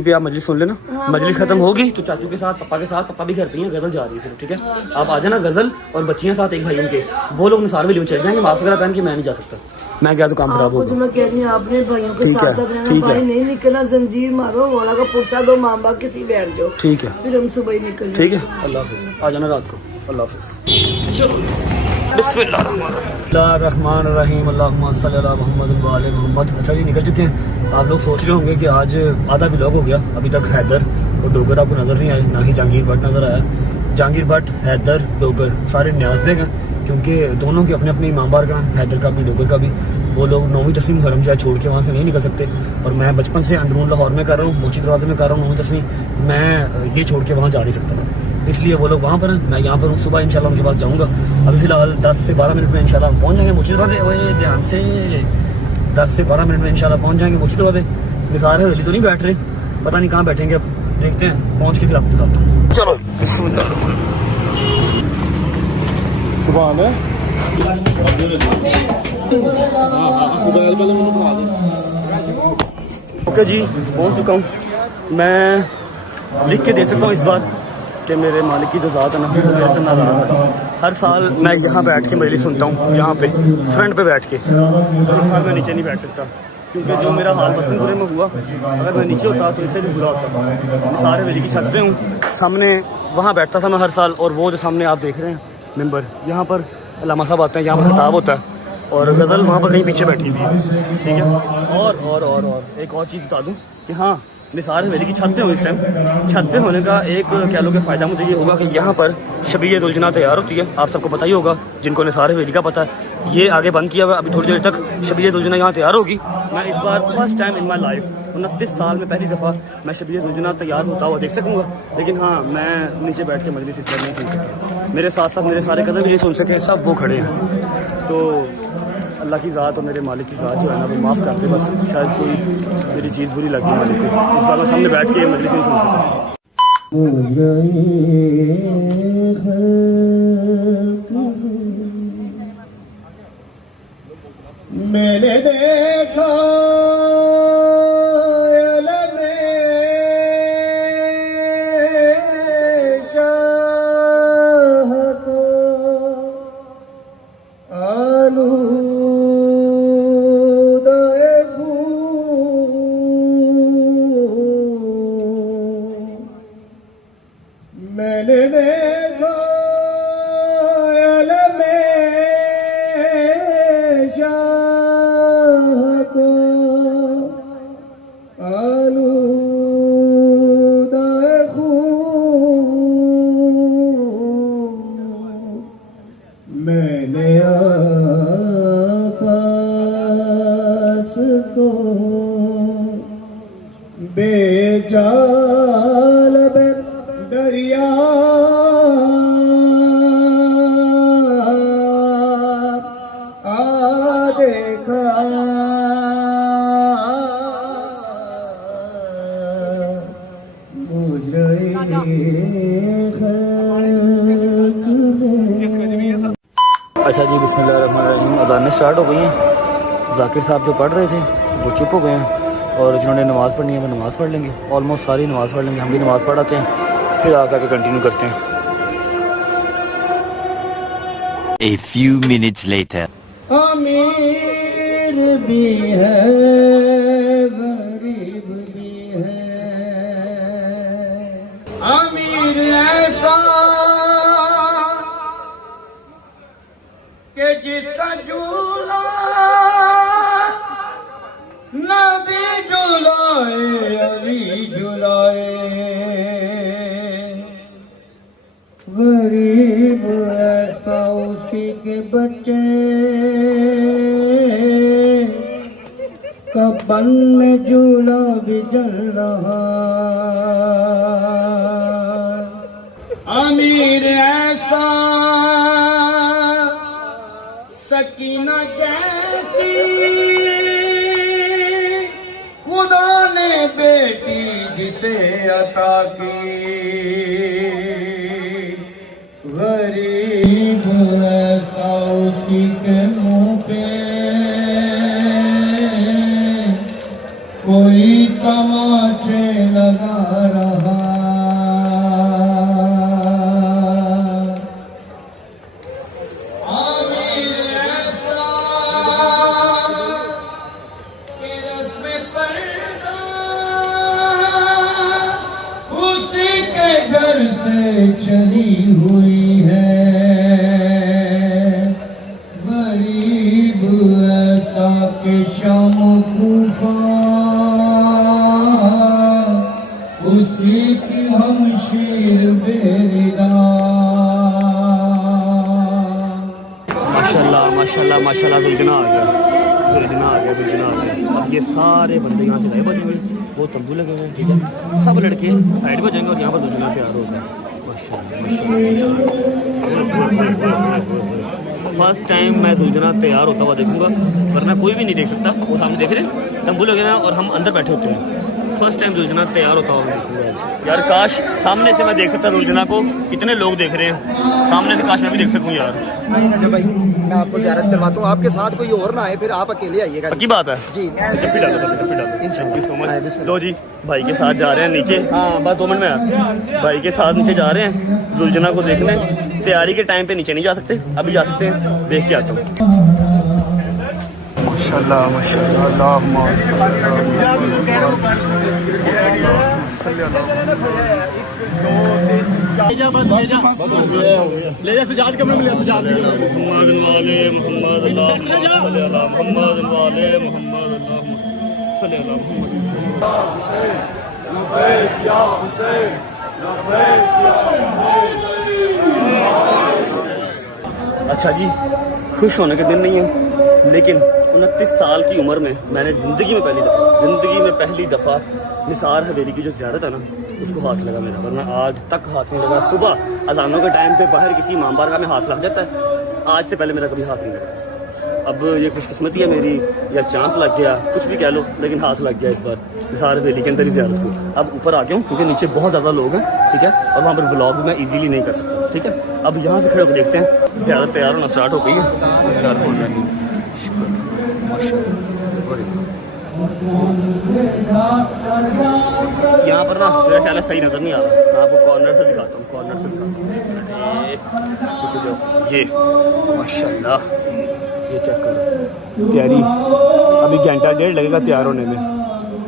पे आप मजलिस सुन लेना, मजलिस खत्म होगी तो चाचू के साथ, पापा के साथ, पापा भी घर पे हैं, गजल जा रही है सिर्फ, ठीक है। आप आ जाना, गजल और बच्चियां साथ एक भाई उनके, वो लोग निसार वैली में चले जाएंगे, मास्क वगैरह पहन के। मैं नहीं जा सकता, मैं गया तो काम खराब आपको जो होगा। मैं कह रही हूँ, आपने भाइयों के ठीक साथ है, साथ रहना, ठीक भाई है। नहीं निकलना, जंजीर मारो, मौला का पुरसा दो, माँ बाप किसी बैठ जाओ, ठीक है, फिर हम सुबह ही निकल ठीक है। अल्लाह हाफिज, आ जाना रात को। अल्लाह हाफिज। चलो बिस्मिल्लाहिर्रहमानिर्रहीम, अल्लाहुम्मा सल्ली अला मुहम्मद व आले मुहम्मद। अच्छा जी, निकल चुके हैं। आप लोग सोच रहे होंगे कि आज आधा व्लॉग हो गया, अभी तक हैदर और डोगर आपको नज़र नहीं आए, ना ही जहांगीर भट्ट नज़र आया। जहांगीर भट्ट, हैदर, डोगर सारे न्याज बेग हैं, क्योंकि दोनों के अपने अपने इमाम बार का, हैदर का भी डोगर का भी। वो लोग 9वीं 10वीं मुहर्रम जो है छोड़ के वहाँ से नहीं निकल सकते, और मैं बचपन से अंदरून लाहौर में कर रहा हूँ, मोची दरवाजे में कर रहा हूँ 9वीं 10वीं, मैं ये छोड़ के वहाँ जा नहीं सकता, इसलिए वो लोग वहाँ पर हैं, मैं यहाँ पर हूँ। सुबह इंशाल्लाह उनके पास जाऊँगा। अभी फिलहाल 10 से 12 मिनट में इंशाल्लाह हम पहुँच जाएंगे मोची दरवाजे। ओए ध्यान से, 10 से 12 मिनट में इंशाल्लाह पहुँच जाएंगे मोची दरवाजे। निसार वैली तो नहीं बैठ रहे, पता नहीं कहाँ बैठेंगे, अब देखते हैं, पहुँच के फिर आपको दिखाता हूँ। चलो ओके जी, पहुँच चुका हूँ। मैं लिख के दे सकता हूँ इस बार कि मेरे मालिक की जो ज़ात है ना, मेरे से नाराज़ है। हर साल मैं यहाँ बैठ के मजलिस सुनता हूँ, यहाँ पे फ्रंट पे बैठ के, और इस साल मैं नीचे नहीं बैठ सकता, क्योंकि जो मेरा हाल वसंतपुरे में हुआ, अगर मैं नीचे होता तो इससे भी बुरा होता। निसार वैली की छत पे हूँ, सामने वहाँ बैठता था मैं हर साल, और वो जो सामने आप देख रहे हैं मेंबर, यहाँ पर अल्लामा साहब आते हैं, यहाँ पर खिताब होता है, और गज़ल वहाँ पर कहीं पीछे बैठी हुई है, ठीक है। और एक और चीज़ बता दूँ कि हाँ, निसार वैली की छत पे हूँ इस टाइम। छत पे होने का एक कह लो कि फ़ायदा मुझे ये होगा कि यहाँ पर शबीयत उलझना तैयार होती है, आप सबको पता ही होगा, जिनको निसार वैली का पता है। ये आगे बंद किया हुआ, अभी थोड़ी देर तक शबीयत उलझना यहाँ तैयार होगी। मैं इस बार first time in my life 29 साल में पहली दफ़ा मैं शबीयत उलझना तैयार होता हुआ देख सकूँगा। लेकिन हाँ, मैं नीचे बैठ के मजलिस इस तरह नहीं सुन सकता, मेरे साथ साथ मेरे सारे कदम भी नहीं सुन सके, सब वो खड़े हैं। तो अल्लाह की ज़ात और मेरे मालिक की ज़ात जो है ना, वो माफ़ करते, बस शायद कोई मेरी चीज़ बुरी लगी मालिक को, इस बार मैं सामने बैठ के मजलिस नहीं सुन सकता। मैंने देखा मैंने देखा मैंने आपस को बेजाल दरिया आ देखा अच्छा जी, बिस्मिल्लाहिर्रहमानिर्रहीम। अज़ानें स्टार्ट हो गई हैं। जाकिर साहब जो पढ़ रहे थे वो चुप हो गए हैं, और जिन्होंने नमाज़ पढ़नी है वो नमाज़ पढ़ लेंगे, ऑलमोस्ट सारी नमाज़ पढ़ लेंगे। हम भी नमाज़ पढ़ाते हैं, फिर आकर के कंटिन्यू करते हैं। A few minutes later. अमीर भी है गरीब भी है, अमीर ऐसा के जिसका झूला नबी झुलाए अली झुलाए, गरीब ऐसा उसी के बच्चे का बचपन में जूना भी जल रहा, अमीर ऐसा सकीना कैसी खुदा ने बेटी जिसे अता की, गरीब ऐसा उसी के मुंह पे कोई तमाचे लगा रहा, आमिर ऐसा कि रस्म पर्दा उसी के घर से चली हुई है, गरीब ऐसा कि शाम कूफा उसी की हम शीर बेरिदा। माशाल्लाह माशाल्लाह माशाल्लाह, दुल्हना आ गया, दुल्हना आ गया, दुल्हना आ गया। अब ये सारे बंदे यहाँ से गायब हो जाएंगे, वो तंबू लगे हुए हैं, ठीक है, सब लड़के साइड में जाएंगे और यहाँ पर दुल्हना तैयार होगा। फर्स्ट टाइम मैं दुल्हना तैयार होता हुआ देखूंगा, वरना कोई भी नहीं देख सकता। वो सामने देख रहे हैं, तंबू लगे हुए हैं और हम अंदर बैठे होते हैं। फर्स्ट टाइम दुल्हना तैयार होता हुआ देखूंगा यार। काश सामने से मैं देख सकता दुल्हना को, कितने लोग देख रहे हैं सामने से, काश मैं भी देख सकूं यार। नहीं ना जो भाई, मैं आपको ज़ियारत करवाता हूँ, आपके साथ कोई और ना आए, फिर आप अकेले आइएगा। पक्की बात है जी, जब भी डालो थैंक यू सो मच। लो जी, भाई के साथ जा रहे हैं नीचे, हाँ बस 2 मिनट में भाई के साथ नीचे जा रहे हैं दुल्हना को देखने। तैयारी के टाइम पे नीचे नहीं जा सकते, अभी जा सकते हैं, देख के आता हूँ। माशाल्लाह माशाल्लाह, ले जा सजाद कमरे में, ले सजाद मोहम्मद वाले मोहम्मद अल्लाह मोहम्मद वाले मोहम्मद अल्लाह अच्छा जी, खुश होने के दिन नहीं है, लेकिन 29 साल की उम्र में मैंने ज़िंदगी में पहली दफ़ा निसार हवेली की जो ज़ियारत है ना, उसको हाथ लगा मेरा, वरना आज तक हाथ नहीं लगा। सुबह अजानों के टाइम पे बाहर किसी इमाम बारगाह में हाथ लग जाता है, आज से पहले मेरा कभी हाथ नहीं लगा। अब ये खुशकिस्मती है मेरी या चांस लग गया, कुछ भी कह लो, लेकिन हाथ लग गया इस बार निसार हवेली के अंदर ही ज़ियारत को। अब ऊपर आ गया हूँ क्योंकि नीचे बहुत ज़्यादा लोग हैं, ठीक है, और वहाँ पर व्लॉग मैं ईजीली नहीं कर सकता, ठीक है। अब यहाँ से खड़े होकर देखते हैं, ज़ियारत तैयार होना स्टार्ट हो गई है। यहाँ पर ना मेरा ख्याल है सही नज़र नहीं आ रहा, मैं आपको कॉर्नर से दिखाता हूँ, ये माशाल्लाह, ये चेक करो तैयारी, अभी घंटा 1.5 लगेगा तैयार होने में,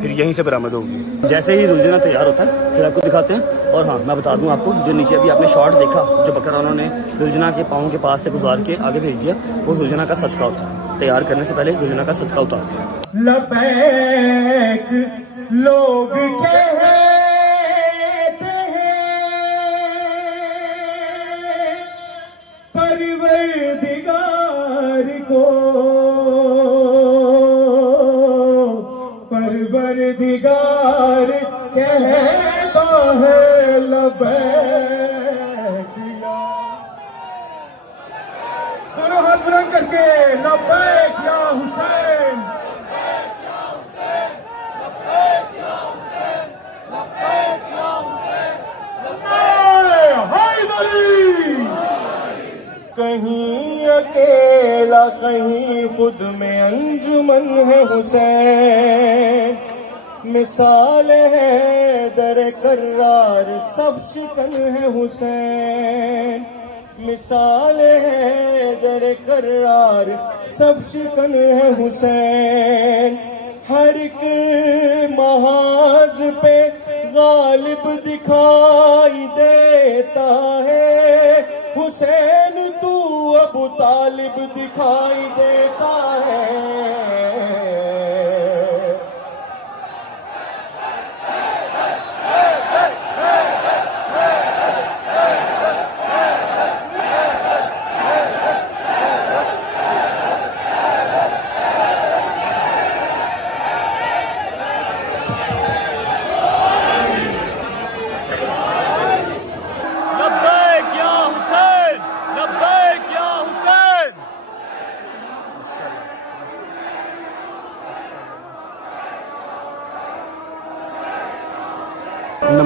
फिर यहीं से बरामद होगी। जैसे ही दुल्हना तैयार होता है फिर आपको दिखाते हैं। और हाँ, मैं बता दूं आपको, जो नीचे अभी आपने शॉट देखा, जो बकरा उन्होंने दुल्हना के पाँव के पास से गुजार के आगे भेज दिया, वो दुल्हना का सदका होता है। तैयार करने से पहले दुल्हना का सदका उतारते हैं। लबैक लोग कहते हैं परवरदिगार को, परवरदिगार कहता है लबैक। दोनों हाथ बुलंद करके लबैक या हुसैन, कहीं अकेला कहीं खुद में अंजुमन है हुसैन, मिसाल है दर कर्रार सब शिकन है हुसैन, मिसाल है दर कर्रार सब शिकन है हुसैन। हर एक महाज पे गालिब दिखाई देता है हुसैन, तू अबू तालिब दिखाई देता है।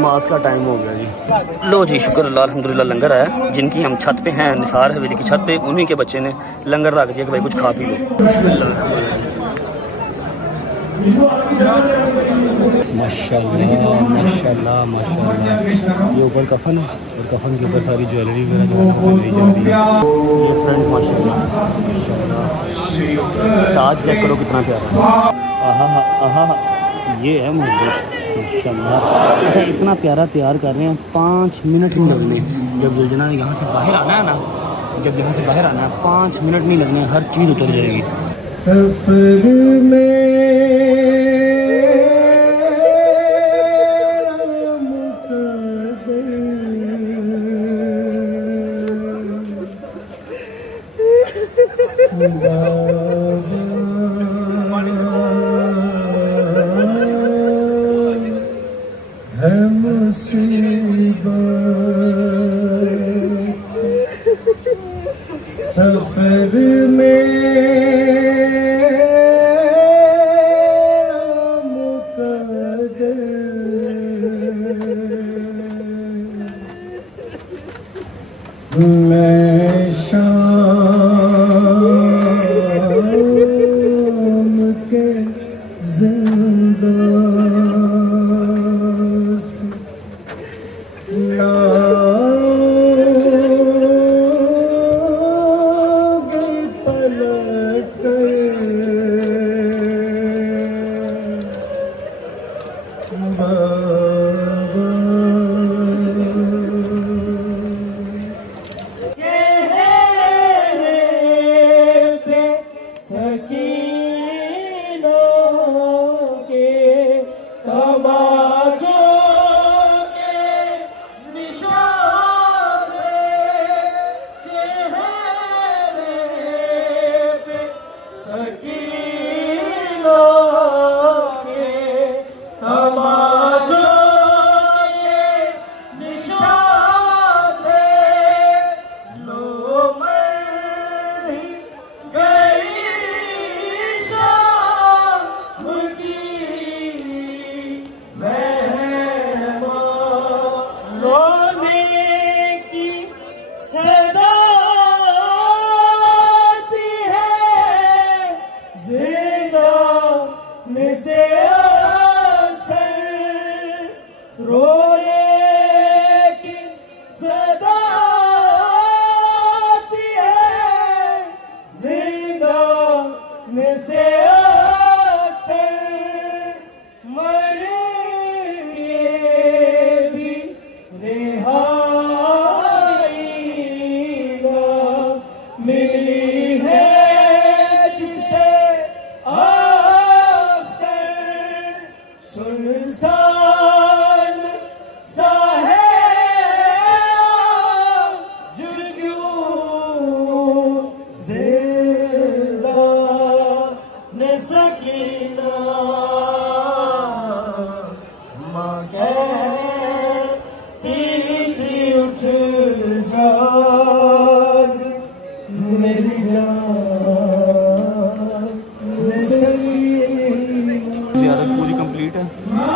नमाज का टाइम हो गया जी। लो जी, शुक्र अल्लाह अल्हम्दुलिल्लाह लंगर आया। जिनकी हम छत पे हैं, निसार हवेली की छत पे, उन्हीं के बच्चे ने लंगर रख दिया कि भाई कुछ खा पी लो। माशाल्लाह माशाल्लाह माशाल्लाह। ये ऊपर कफन है और कफन के ऊपर सारी ज्वेलरी वगैरह जो है जा रही है। ये फ्रेंड माशाल्लाह माशाल्लाह, ताज चेक करो कितना प्यारा। आहा आहा, ये है मोहब्बत माशाल्लाह। अच्छा, इतना प्यारा तैयार कर रहे हैं, 5 मिनट नहीं लगने। जब जुलझना ने यहाँ से बाहर आना है ना, जब यहाँ से बाहर आना है 5 मिनट नहीं लगने, हर चीज़ उतर जाएगी। सफर में सफर में मैं शाम के जिंदा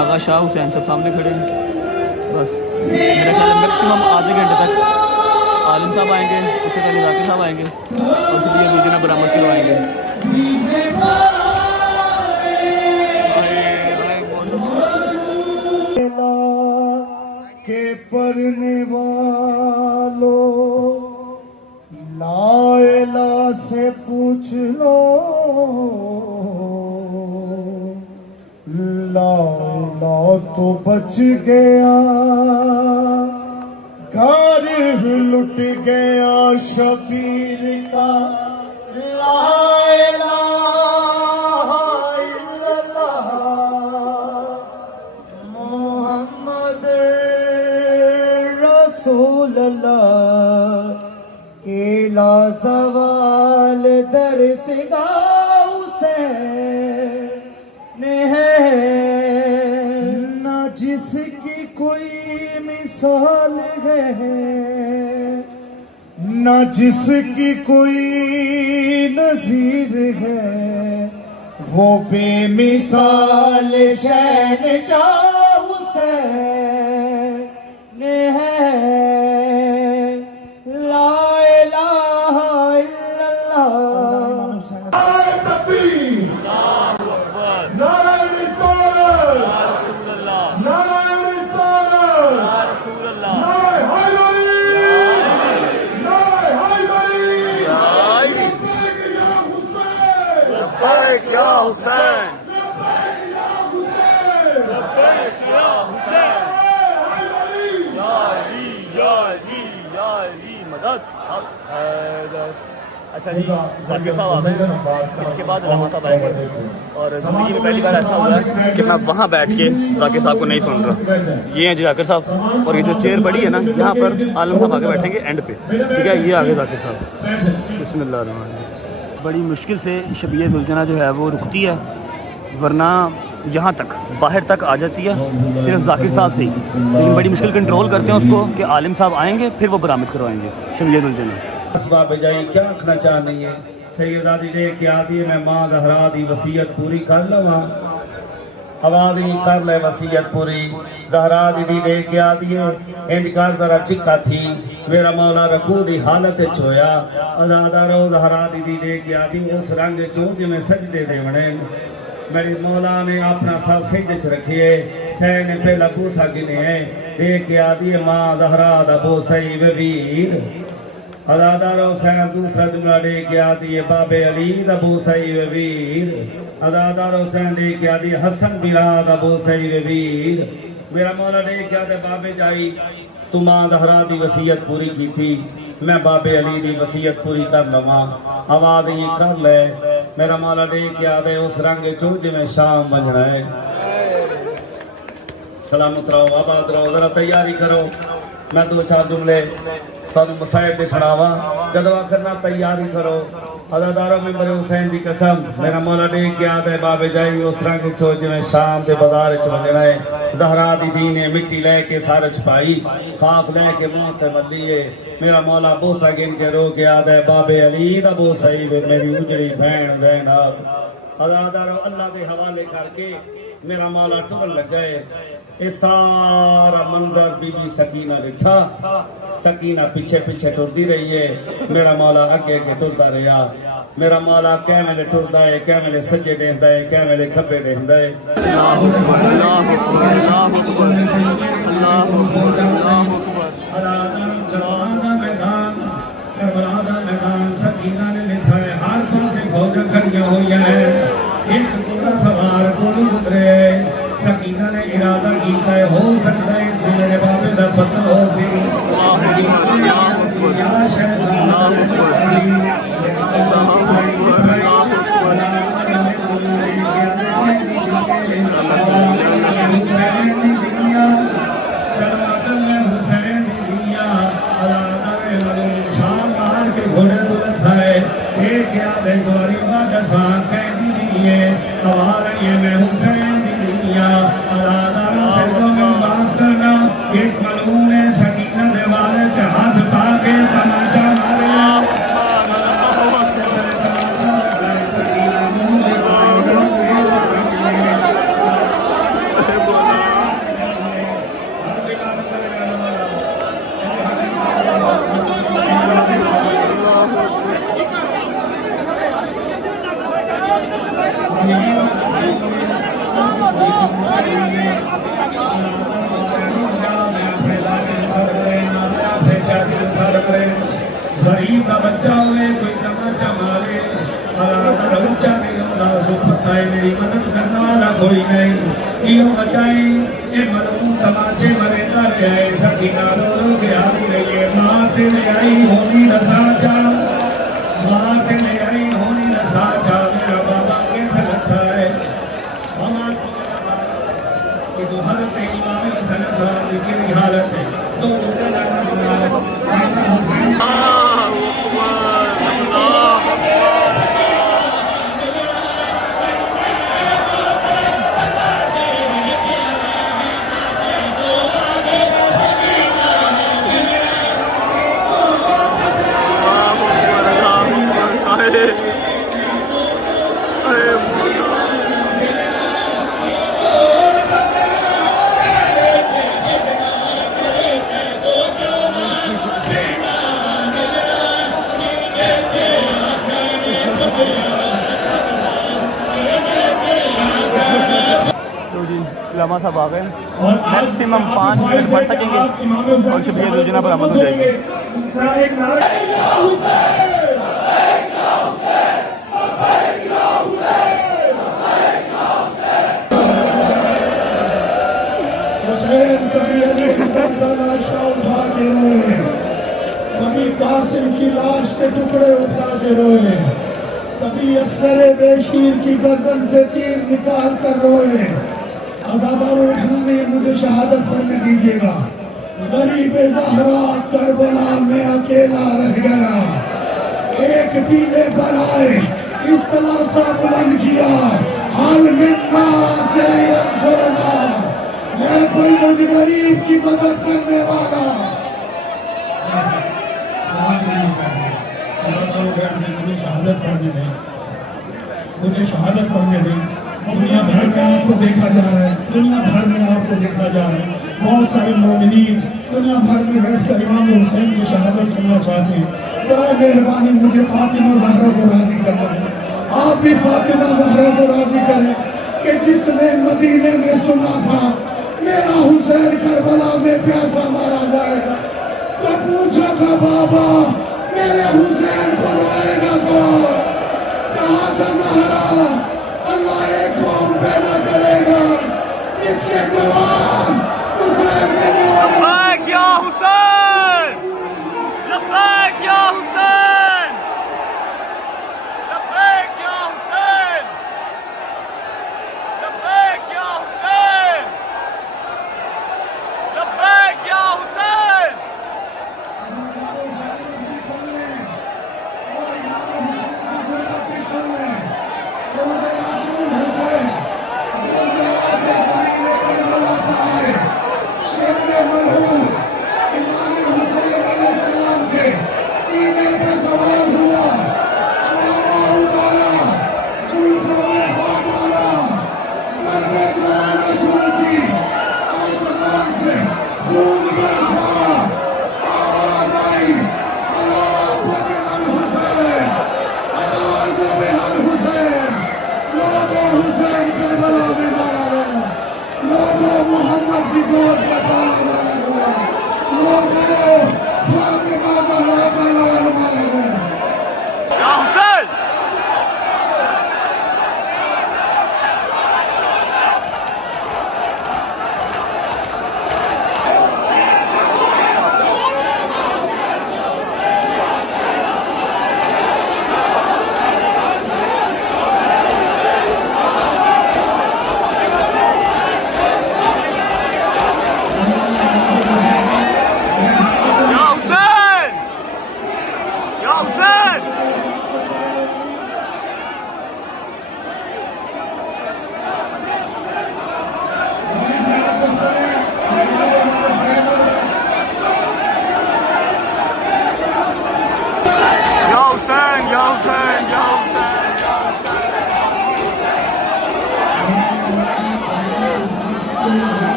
आगा शाह हुसैन सब सामने खड़े हैं। बस मेरा ख्याल है मैक्सिमम आधे घंटे तक आलिम साहब आएंगे, उससे पहले जाकिर साहब आएंगे और सीधे दूसरी बरामद करवाएंगे। के पढ़ने वालों लाएला से पूछ लो, लाला तो बच गया, घर लुट गया शबीर का। लाएला मोहम्मद रसूल अल्लाह के लाजवाल दर्स गाँव से है ना जिसकी कोई मिसाल है, ना जिसकी कोई नजीर है, वो बेमिसाल शहनशाह हुसैन नाराए तकबीर, नाराए रिसालत, नाराए रिसालत, नाराए हैदरी, नाराए हैदरी, लब्बैक या हुसैन, लब्बैक या हुसैन, मदद अच्छा जी, जाकिर साहब आ गए, इसके बाद रामा साहब आएंगे। और ज़िंदगी में पहली बार ऐसा हुआ है कि मैं वहाँ बैठ के जाकिर साहब को नहीं सुन रहा। ये हैं जी जाकिर साहब, और ये जो चेयर पड़ी है ना, यहाँ पर आलम साहब आगे बैठेंगे एंड पे, ठीक है। ये आगे जाकिर साहब, बिस्मिल्लाह। बड़ी मुश्किल से शबीह दुलजना जो है वो रुकती है, वरना यहाँ तक बाहर तक आ जाती है सिर्फ जाकिर साहब से ही। लेकिन बड़ी मुश्किल कंट्रोल करते हैं उसको कि आलिम साहब आएंगे फिर वो बरामद करवाएंगे शबीह दुलजना। असबाब जाई क्या आखना चाहनी है सैयदा दी दे के आदि मैं मां ज़हरा दी वसीयत पूरी कर लवा, आवाज़ ही कर ले वसीयत पूरी। ज़हरा दी दे के आदि इंज कर जरा चिक्का थी, मेरा मौला रकू दी हालत होया। आज़ादा रो ज़हरा दी दे के आदि उस रंग चो जिवें सजदे दे बने। मेरे मौला ने अपना सब सिज च रखिए, सै ने पहला बूसा गिने है दे के आदि मां ज़हरा दा बोसा ही वीर। अदादारो सैन दूसरा जुमला दे के आदि बाबे अली दा बोसई वीर। अदादारो सैन दे के आदि हसन बिरा दा बोसई वीर। मेरा मौला दे के आदि बाबे जाई तू मां ज़हरा दी वसीयत पूरी की थी, मैं बाबे अली दी वसीयत पूरी कर लवा। आवाज़ ही कर ले मेरा मौला दे के आदि उस रंग चो जिवें शाम बजना है। सलामत रहो, आबाद रहो, जरा तैयारी करो। मैं दो चार जुमले तुम मुसाहिब के सुनावा, जदों आखिर तैयारी करो। अदादारो मेंबर हुसैन की कसम, मेरा मौला दे के आदे बाबे जाई उस रंग चो जिवें शाम के बाजार च वजना है। ज़हरा दी धी ने मिट्टी लैके सार च पाई, खाक लैके मुंह ते मल्लीए। मेरा मौला बोसा गिन के रो के आदे बाबे अली दा बोसा ही मेरी उजड़ी भैन ज़ैनब। अदादारो अल्लाह के हवाले करके मेरा मौला टुरन लग गए। ये सारा मंजर बीबी सकीना लिठा, सकीना पीछे पीछे टुरती रही है, मेरा मौला अगे अगे टुरता रहा। मेरा मौला कै वेले टुरदा है, कै वेले सज्जे देखदा है, कै वेले खब्बे देखदा है। मैदान सकीना ने लिखा है, हर पासे फौजा खड़िया हुई है, एक घोड़ा सवार कोलू गुजरे। सकीना ने इरादा किया है, हो सकता है इस मेरे बाबे का पता हो सी। घोड़े दुलता है एक याद है द्वारी बादशाह कैदी दी है आवाज ये मैं हुसैन माफ करना। इस मलूम ने सकीना दीवारे से हाथ पाके तमाचा मारे। गरीब का बच्चा हुए कोई तमाचा मारे, ऊंचा नहीं होता सो पता है मेरी मदद करने वाला कोई नहीं। यो बचाई ये मलूम तमाचे मरे कर जाए। सकीना रो रो के आती रही है, माँ से ले आई होनी रसाचा, माँ से ले आई होनी रसाचा। मेरा बाबा कैसा लगता है कि तो हर इमाम हसन की हालत है तो उलामा साहब आ गए, मैक्सिमम 5 मिनट पढ़ सकेंगे और शफीए दुजना पर अमल हो जाएगी। कभी कासिम की लाश के टुकड़े उठा के रोए, कभी असगरे बेशीर की गर्दन से तीर निकाल कर रोए। अज़ाब उठना नहीं, मुझे शहादत पढ़ने दीजिएगा। गरीब ज़हरा करबला में अकेला रह गया, एक पीले पर आए इस तरह सा बुलंद किया, हाल मिन्ना से अंसुरना, मैं कोई मुझे गरीब की मदद करने वाला। मुझे शहादत पढ़ने दें, मुझे शहादत पढ़ने दें। दुनिया भर में आपको देखा जा रहा है, दुनिया भर में आपको देखा जा रहा है। बहुत सारे मोमिनीन दुनिया भर में बैठकर इमाम हुसैन की शहादत सुनना चाहते हैं। बड़ा मेहरबानी मुझे फातिमा ज़हरा को राजी करना है। आप भी फातिमा ज़हरा को राजी करें कि जिसने मदीने में सुना था मेरा हुसैन करबला में प्यासा मारा जाएगा, तो पूछा था बाबा मेरे हुसैन को रोएगा कौन? कहा था ज़हरा अल्लाह एक कौम पैदा करेगा जिसके जवान हुसैन के लब्बैक या हुसैन, लब्बैक या हुसैन, लब्बैक या हुसैन, लब्बैक या हुसैन, लब्बैक या हुसैन।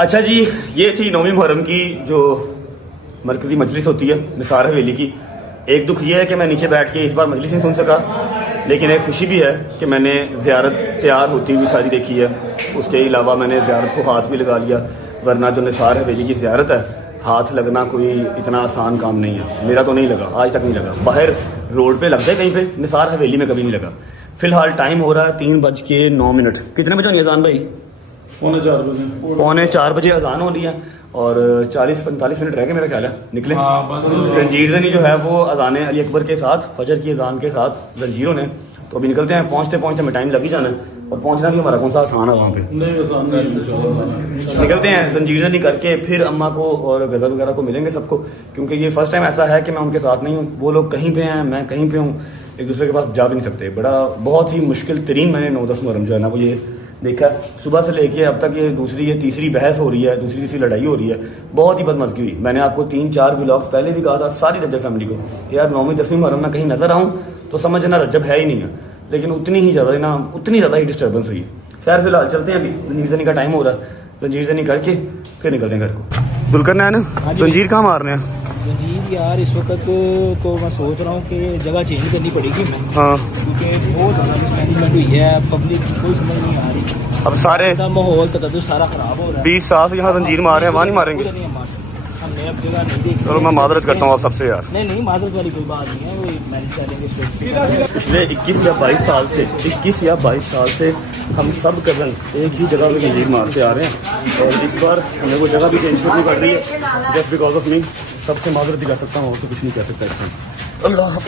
अच्छा जी, ये थी 9वीं मुहर्रम की जो मरकजी मजलिस होती है निसार हवेली की। एक दुख ये है कि मैं नीचे बैठ के इस बार मजलिस नहीं सुन सका, लेकिन एक खुशी भी है कि मैंने ज़ियारत तैयार होती हुई सारी देखी है। उसके अलावा मैंने ज़ियारत को हाथ भी लगा लिया, वरना जो निसार हवेली की ज़ियारत है हाथ लगना कोई इतना आसान काम नहीं है। मेरा तो नहीं लगा, आज तक नहीं लगा। बाहर रोड पे लगता है कहीं पे, निसार हवेली में कभी नहीं लगा। फिलहाल टाइम हो रहा है 3:09। कितने बजे होनी है अजान भाई? पौने 4 बजे अजान हो रही है और 40-45 मिनट रह गए मेरा ख्याल है निकले। जंजीर ज़नी जो है वो अजान अली अकबर के साथ, फजर की अजान के साथ जंजीरों ने, तो अभी निकलते हैं। पहुंचते पहुंचते हमें टाइम लग ही जाना है और पहुंचना भी हमारा कौन सा आसान है वहाँ पे। निकलते हैं जंजीर ज़नी करके, फिर अम्मा को और गज़ल वगैरह को मिलेंगे सबको, क्योंकि ये फर्स्ट टाइम ऐसा है कि मैं उनके साथ नहीं हूँ। वो लोग कहीं पे हैं, मैं कहीं पे हूँ, एक दूसरे के पास जा भी नहीं सकते। बहुत ही मुश्किल तरीन मैंने 9-10 मुहर्रम जो है ना वो ये देखा, सुबह से लेके अब तक ये तीसरी बहस हो रही है, दूसरी तीसरी लड़ाई हो रही है। बहुत ही बदमज़गी हुई। मैंने आपको 3-4 व्लॉग्स पहले भी कहा था सारी रजब फैमिली को, यार 9वीं-10वीं मुहर्रम में कहीं नजर आऊँ तो समझना रजब है ही नहीं है, लेकिन उतनी ज़्यादा ही डिस्टर्बेंस हुई है। खैर फिलहाल चलते हैं, अभी जंजीर ज़नी का टाइम हो रहा है, जंजीर ज़नी करके फिर निकलते हैं घर को। जुल्करनैन जंजीर कहाँ मारने हैं? जंजीर यार इस वक्त तो मैं सोच रहा हूँ कि जगह चेंज करनी पड़ेगी मैं, हाँ क्योंकि बहुत ज़्यादा मिसमैनेजमेंट हुई है, पब्लिक की कोई समझ नहीं आ रही। अब सारे माहौल तकद्दुस सारा खराब हो रहा है। 20 साल से यहाँ जंजीर मार रहे हैं, वहाँ नहीं मारेंगे। हमने अब जगह नहीं देखी। चलो मैं मादरत करता हूँ आप सबसे यार। नहीं मादरत वाली कोई बात नहीं है, वो मैनेज करेंगे स्टेट। पिछले 21 या 22 साल से हम सब कजन एक ही जगह पे जंजीर मारते आ रहे हैं और इस बार हमें वो जगह भी चेंज करनी पड़ रही है जस्ट बिकॉज ऑफ मी। सबसे माजरत दिखा सकता हूँ तो कुछ नहीं कह सकता इसमें। अल्लाह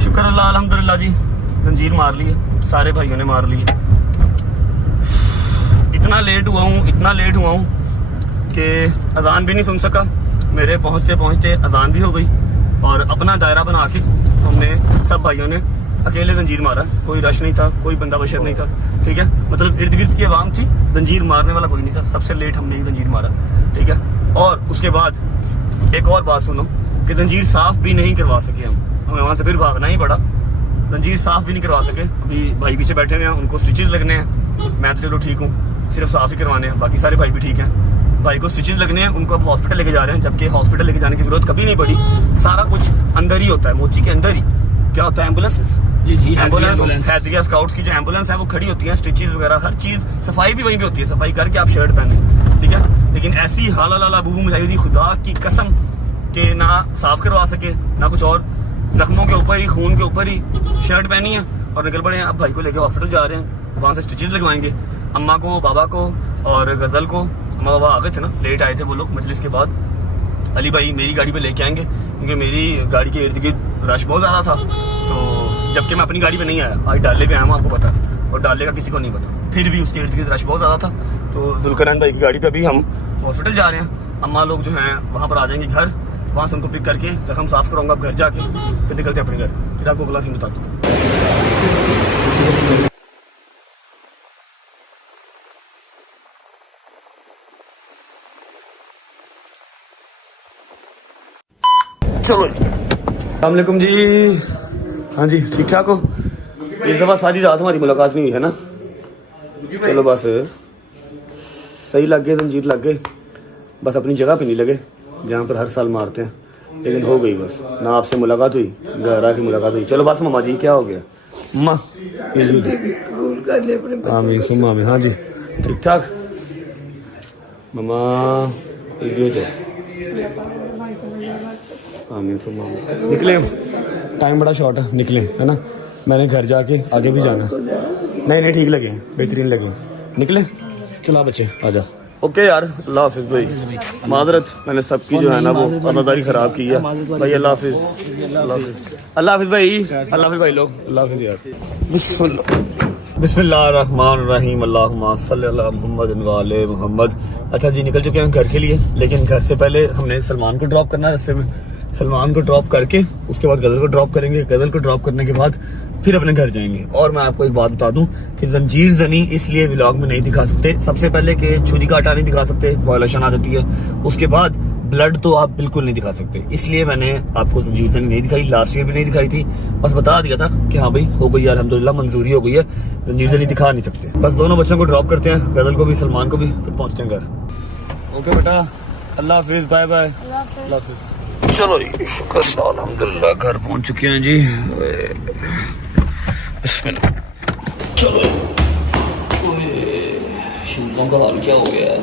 शुक्र अल्लाह अल्हम्दुलिल्लाह जी, जंजीर मार ली है, सारे भाइयों ने मार ली है। इतना लेट हुआ हूँ कि अजान भी नहीं सुन सका। मेरे पहुँचते अजान भी हो गई और अपना दायरा बना के हमने सब भाइयों ने अकेले जंजीर मारा। कोई रश नहीं था, कोई बंदा बशर नहीं था, ठीक है। मतलब इर्द गिर्द की आवाम थी, जंजीर मारने वाला कोई नहीं था। सबसे लेट हमने ही जंजीर मारा, ठीक है। और उसके बाद एक और बात सुनो कि जंजीर साफ भी नहीं करवा सके हमें वहां से फिर भागना ही पड़ा। जंजीर साफ भी नहीं करवा सके। अभी भाई पीछे बैठे हुए हैं, उनको स्टिचेस लगने हैं। मैं तो चलो ठीक हूँ, सिर्फ साफ ही करवाने हैं, बाकी सारे भाई भी ठीक हैं। भाई को स्टिचेस लगने हैं, उनको अब हॉस्पिटल लेके जा रहे हैं, जबकि हॉस्पिटल लेके जाने की जरूरत कभी नहीं पड़ी। सारा कुछ अंदर ही होता है, मोची के अंदर ही। क्या होता है एम्बुलेंस, जी एम्बुलेंस हैदरिया स्काउट्स की जो एम्बुलेंस है वो खड़ी होती है, स्टिचेस वगैरह हर चीज, सफाई भी वहीं पे होती है। सफाई करके आप शर्ट पहने, ठीक है। लेकिन ऐसी हालाला बूबू मुजाहिदी खुदा की कसम के ना साफ करवा सके ना कुछ और, जख्मों के ऊपर ही, खून के ऊपर ही शर्ट पहनी है और निकल पड़े हैं। अब भाई को लेके हॉस्पिटल जा रहे हैं, वहां से स्टिचेस लगवाएंगे। अम्मा को, बाबा को और गजल को, अम्मा बाबा आ गए थे ना, लेट आए थे वो लोग मजलिस के बाद। अली भाई मेरी गाड़ी पे लेके आएंगे क्योंकि मेरी गाड़ी के इर्द गिर्द रश बहुत ज्यादा था, तो जबकि मैं अपनी गाड़ी पे नहीं आया, आज डाले पे आया हूँ, आपको पता है, और डाले का किसी को नहीं पता। फिर भी उसके इर्द गिर्द रश बहुत ज्यादा था, तो जुल्करनैन भाई की गाड़ी पे अभी हम हॉस्पिटल जा रहे हैं। अम्मा लोग जो हैं वहाँ पर आ जाएंगे घर, वहाँ से उनको पिक करके जख्म साफ कराऊंगा अब घर जाके, फिर निकलते अपने घर। फिर आपको अगला सीन बताता हूँ। चलो अस्सलाम वालेकुम जी। हाँ जी ठीक ठाक हो? इस दफा सारी रात हमारी मुलाकात नहीं हुई है ना। चलो बस सही लग गए, जंजीर लग गए, बस अपनी जगह पे नहीं लगे जहाँ पर हर साल मारते हैं, लेकिन हो गई बस। ना आपसे मुलाकात हुई, घर आके मुलाकात हुई। चलो बस मामा जी क्या हो गया? माँ आमीन सुम्मा आमीन। हाँ जी ठीक ठाक मामा, आमीन सुम्मा आमीन। निकले, टाइम बड़ा शॉर्ट है, निकले है ना। मैंने घर जाके आगे भी जाना। नहीं ठीक लगे, बेहतरीन लगे, निकले। चलो बच्चे आ जा। ओके यार, अल्लाह हाफिज भाई। माजरत मैंने सबकी जो है ना वो अदादारी खराब की है भाई। अल्लाह हाफिज, अल्लाह हाफिज भाई, अल्लाह हाफिज भाई लोग, अल्लाह हाफिज यार। बिस्मिल्लाहिर्रहमानिर्रहीम, अल्लाहुम्मा सल्ली अला मुहम्मद व आले मुहम्मद। अच्छा जी निकल चुके हैं घर के लिए, लेकिन घर से पहले हमने सलमान को ड्रॉप करना है रास्ते में। सलमान को ड्रॉप करके उसके बाद गजल को ड्रॉप करेंगे। गजल को ड्रॉप करने के बाद फिर अपने घर जाएंगे। और मैं आपको एक बात बता दूं कि जंजीर जनी इसलिए व्लॉग में नहीं दिखा सकते, सबसे पहले कि छुरी काटा नहीं दिखा सकते, वायलेशन आ जाती है। उसके बाद ब्लड तो आप बिल्कुल नहीं दिखा सकते, इसलिए मैंने आपको जंजीर जनी नहीं दिखाई। लास्ट ईयर भी नहीं दिखाई थी, बस बता दिया था कि हाँ भाई हो गई है, अल्हम्दुलिल्लाह मंजूरी हो गई है, जंजीर जनी दिखा नहीं सकते। बस दोनों बच्चों को ड्रॉप करते हैं, गजल को भी सलमान को भी, फिर पहुंचते हैं घर। ओके बेटा, अल्लाह हाफिज, बाय बाय, अल्लाह हाफिज। चलो जी शुक्र अल्हम्दुलिल्लाह घर पहुंच चुके हैं जी। चलो शूजों का हाल क्या हो गया है?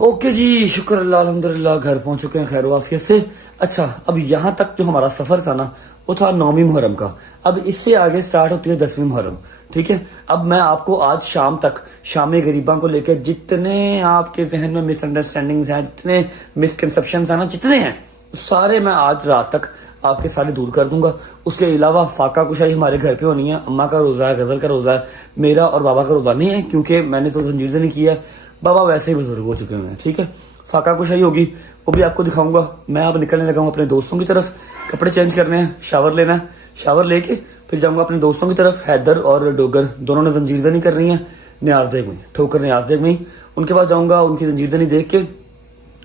ओके जी शुक्र अल्लाह अल्हम्दुलिल्लाह घर पहुंच चुके हैं खैर वाफियत से। अच्छा अब यहाँ तक जो हमारा सफर था ना वो था 9वीं मुहर्रम का। अब इससे आगे स्टार्ट होती है 10वीं मुहर्रम, ठीक है। अब मैं आपको आज शाम तक शाम गरीबा को लेकर जितने आपके जहन में मिसअंडरस्टैंडिंग्स हैं, जितने मिसकंसेप्शंस हैं ना, जितने हैं सारे मैं आज रात तक आपके सारे दूर कर दूंगा। उसके अलावा फाका कुशाई हमारे घर पे होनी है। अम्मा का रोजा है, गजल का रोजा है, मेरा और बाबा का रोजा नहीं है क्योंकि मैंने तो जंजीर से नहीं किया है। बाबा वैसे ही बुजुर्ग हो चुके हैं, ठीक है। फाका कुशाई होगी, वो भी आपको दिखाऊंगा। मैं अब निकलने लगा हूँ अपने दोस्तों की तरफ, कपड़े चेंज करने हैं, शावर लेना है, शावर लेके फिर जाऊंगा अपने दोस्तों की तरफ। हैदर और डोगर दोनों ने जंजीर जनी करनी है न्याज़बेग में, ठोकर न्याज़बेग में ही। उनके पास जाऊंगा, उनकी जंजीर जनी देख के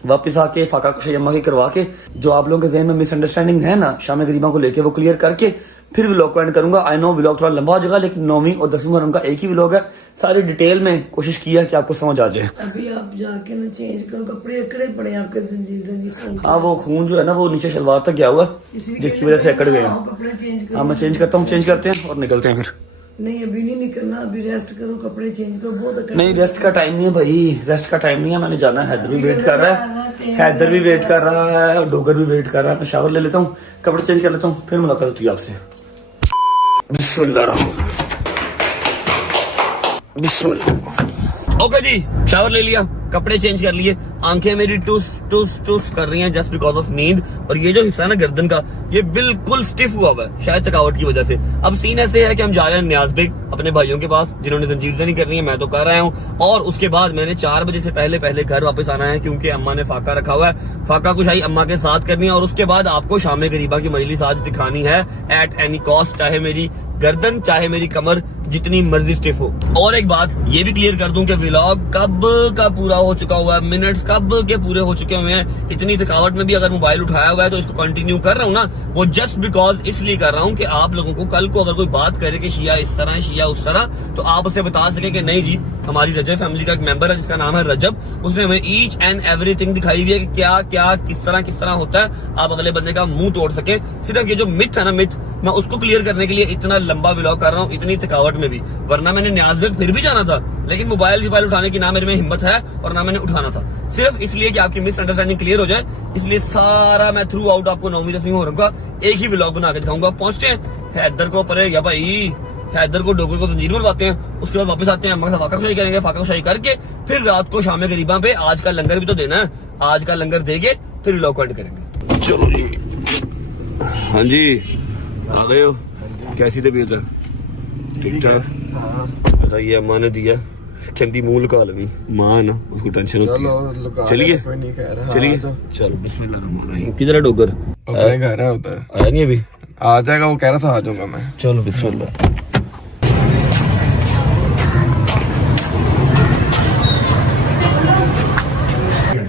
वापस आके फाका कुशाई अम्मा की करवा के, जो आप लोगों के जहन में मिसअंडरस्टैंडिंग है ना शाम गरीबा को लेके, वो क्लियर करके फिर व्लॉग को एंड करूंगा। आई नो व्लॉग थोड़ा लंबा हो जाएगा, लेकिन 9वीं और 10वीं मुहर्रम का एक ही व्लॉग है। सारी डिटेल में कोशिश की है कि आपको समझ आ जाए। अभी आप जाके ना चेंज करो कपड़े, अकड़े पड़े हैं आपके जंजीर। हाँ, वो खून जो है ना वो नीचे शलवार तक गया हुआ है, जिसकी वजह से अकड़ गए हैं। कपड़े चेंज करो। हाँ, मैं चेंज करता हूँ, चेंज करते हैं और निकलते हैं फिर। नहीं अभी नहीं निकलना, अभी रेस्ट करो, कपड़े चेंज करो। बहुत अकड़ नहीं, रेस्ट का टाइम नहीं है भाई, रेस्ट का टाइम नहीं है। मैंने जाना है, हैदर भी वेट कर रहा है, हैदर भी वेट कर रहा है और डोगर भी वेट कर रहा है। मैं शावर ले लेता हूँ, कपड़े चेंज कर लेता हूँ, फिर मुलाकात होती है आपसे। बिस्मिल्लाह। ओके जी, शावर ले लिया, कपड़े चेंज कर लिए, आंखें मेरी टूस टूस टूस कर रही हैं जस्ट बिकॉज ऑफ नींद। और ये जो हिस्सा है ना गर्दन का, ये बिल्कुल स्टिफ हुआ हुआ है, शायद थकावट की वजह से। अब सीन ऐसे है कि हम जा रहे हैं नियाज बेग अपने भाइयों के पास, जिन्होंने जंजीर से नहीं करनी है, मैं तो कर रहा हूँ। और उसके बाद मैंने 4 बजे से पहले घर वापस आना है, क्योंकि अम्मा ने फाका रखा हुआ है। फाका कुशाई अम्मा के साथ करनी है और उसके बाद आपको शाम गरीबा की मजलिस आज दिखानी है एट एनी कॉस्ट, चाहे मेरी गर्दन चाहे मेरी कमर जितनी मर्जी स्टिफ हो। और एक बात ये भी क्लियर कर दूं कि व्लॉग कब का पूरा हो चुका हुआ है, मिनट्स कब के पूरे हो चुके हुए हैं। इतनी थकावट में भी अगर मोबाइल उठाया हुआ है तो इसको कंटिन्यू कर रहा हूँ ना, वो जस्ट बिकॉज इसलिए कर रहा हूँ कि आप लोगों को कल को अगर कोई बात करे कि शिया इस तरह है शिया उस तरह, तो आप उसे बता सके कि नहीं जी, हमारी रजब फैमिली का एक मेंबर है जिसका नाम है रजब, उसने हमें ईच एंड एवरीथिंग दिखाई हुई है कि क्या क्या किस तरह होता है। आप अगले बंदे का मुंह तोड़ सके। सिर्फ ये जो मिथ है ना, मिथ, मैं उसको क्लियर करने के लिए इतना लंबा व्लॉग कर रहा हूँ, इतनी थकावट में भी। वरना मैंने न्याज बेग फिर भी जाना था, लेकिन मोबाइल उठाने की ना मेरे में हिम्मत है और ना मैंने उठाना था, सिर्फ इसलिए कि आपकी मिसअंडरस्टैंडिंग क्लियर हो जाए। इसलिए सारा मैं थ्रू आउट आपको 9वीं 10वीं मुहर्रम का एक ही व्लॉग बना के दिखाऊंगा। पहुंचते हैं हैदर को परे या भाई, हैदर को डोगर को जंजीर बनवाते हैं, उसके बाद वापस आते हैं, अम्मा का फाका खुशाई करेंगे, फाका खुशाई करके फिर रात को शाम गरीबा पे आज का लंगर भी तो देना है, आज का लंगर देके फिर व्लॉग एंड करेंगे। चलो जी, हाँ जी आ गए हो, कैसी तबीयत है? ठीक ठाक? अच्छा, ये अम्मा ने दिया, कहती मुंह लगा लगी, माँ है ना उसको टेंशन होती है। चलिए चलिए, चलो बिस्मिल्लाह। किधर है डोगर? घर है उधर, आया नहीं अभी? आ जाएगा, वो कह रहा था आ जाऊंगा मैं। चलो बिस्मिल्लाह।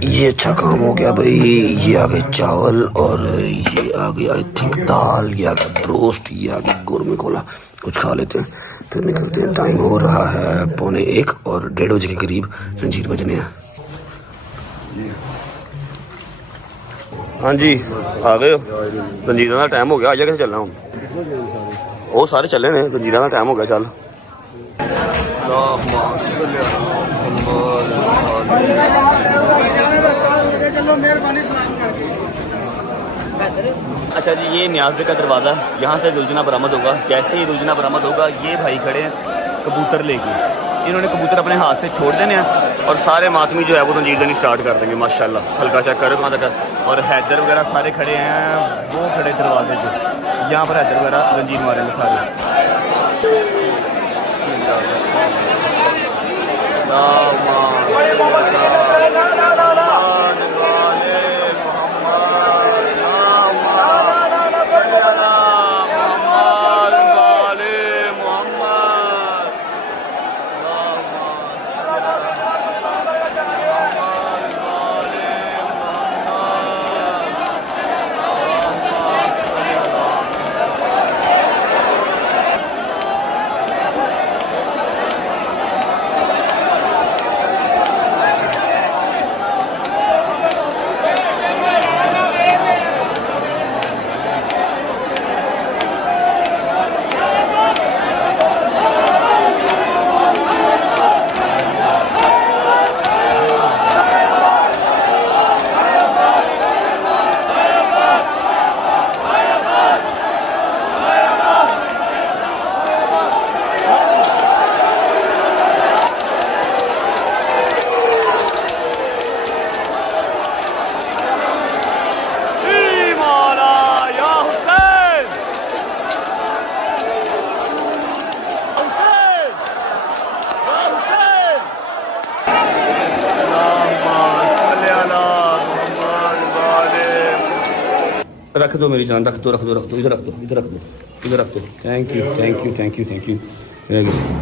ये अच्छा काम हो गया भाई। ये आ गए चावल और ये आ गया आई थिंक दाल, ये आ गया रोस्ट, ये आ गया गोरमे कोला। कुछ खा लेते हैं फिर निकलते हैं। टाइम हो रहा है 1:45 और 1:30 बजे के करीब जंजीर बजने हैं। हाँ जी आ गए हो? जंजीर का टाइम हो गया, आजा कैसे चलना हूँ? वो सारे चले ने, जंजीर का टाइम हो गया। चल अच्छा जी, ये न्याज बेग का दरवाज़ा, यहाँ से दुलजना बरामद होगा। जैसे ही दुलजना बरामद होगा, ये भाई खड़े हैं कबूतर लेके। इन्होंने कबूतर अपने हाथ से छोड़ देने हैं और सारे मातमी जो है वो तंजीर देनी स्टार्ट कर देंगे। माशाल्लाह, हल्का चेक करो कहाँ तक। और हैदर वगैरह सारे खड़े हैं, वो खड़े दरवाजे से, यहाँ पर हैदर वगैरह तंजीर मारेंगे सारे। रख दो मेरी जान, रख दो इधर रख दो, इधर रख दो।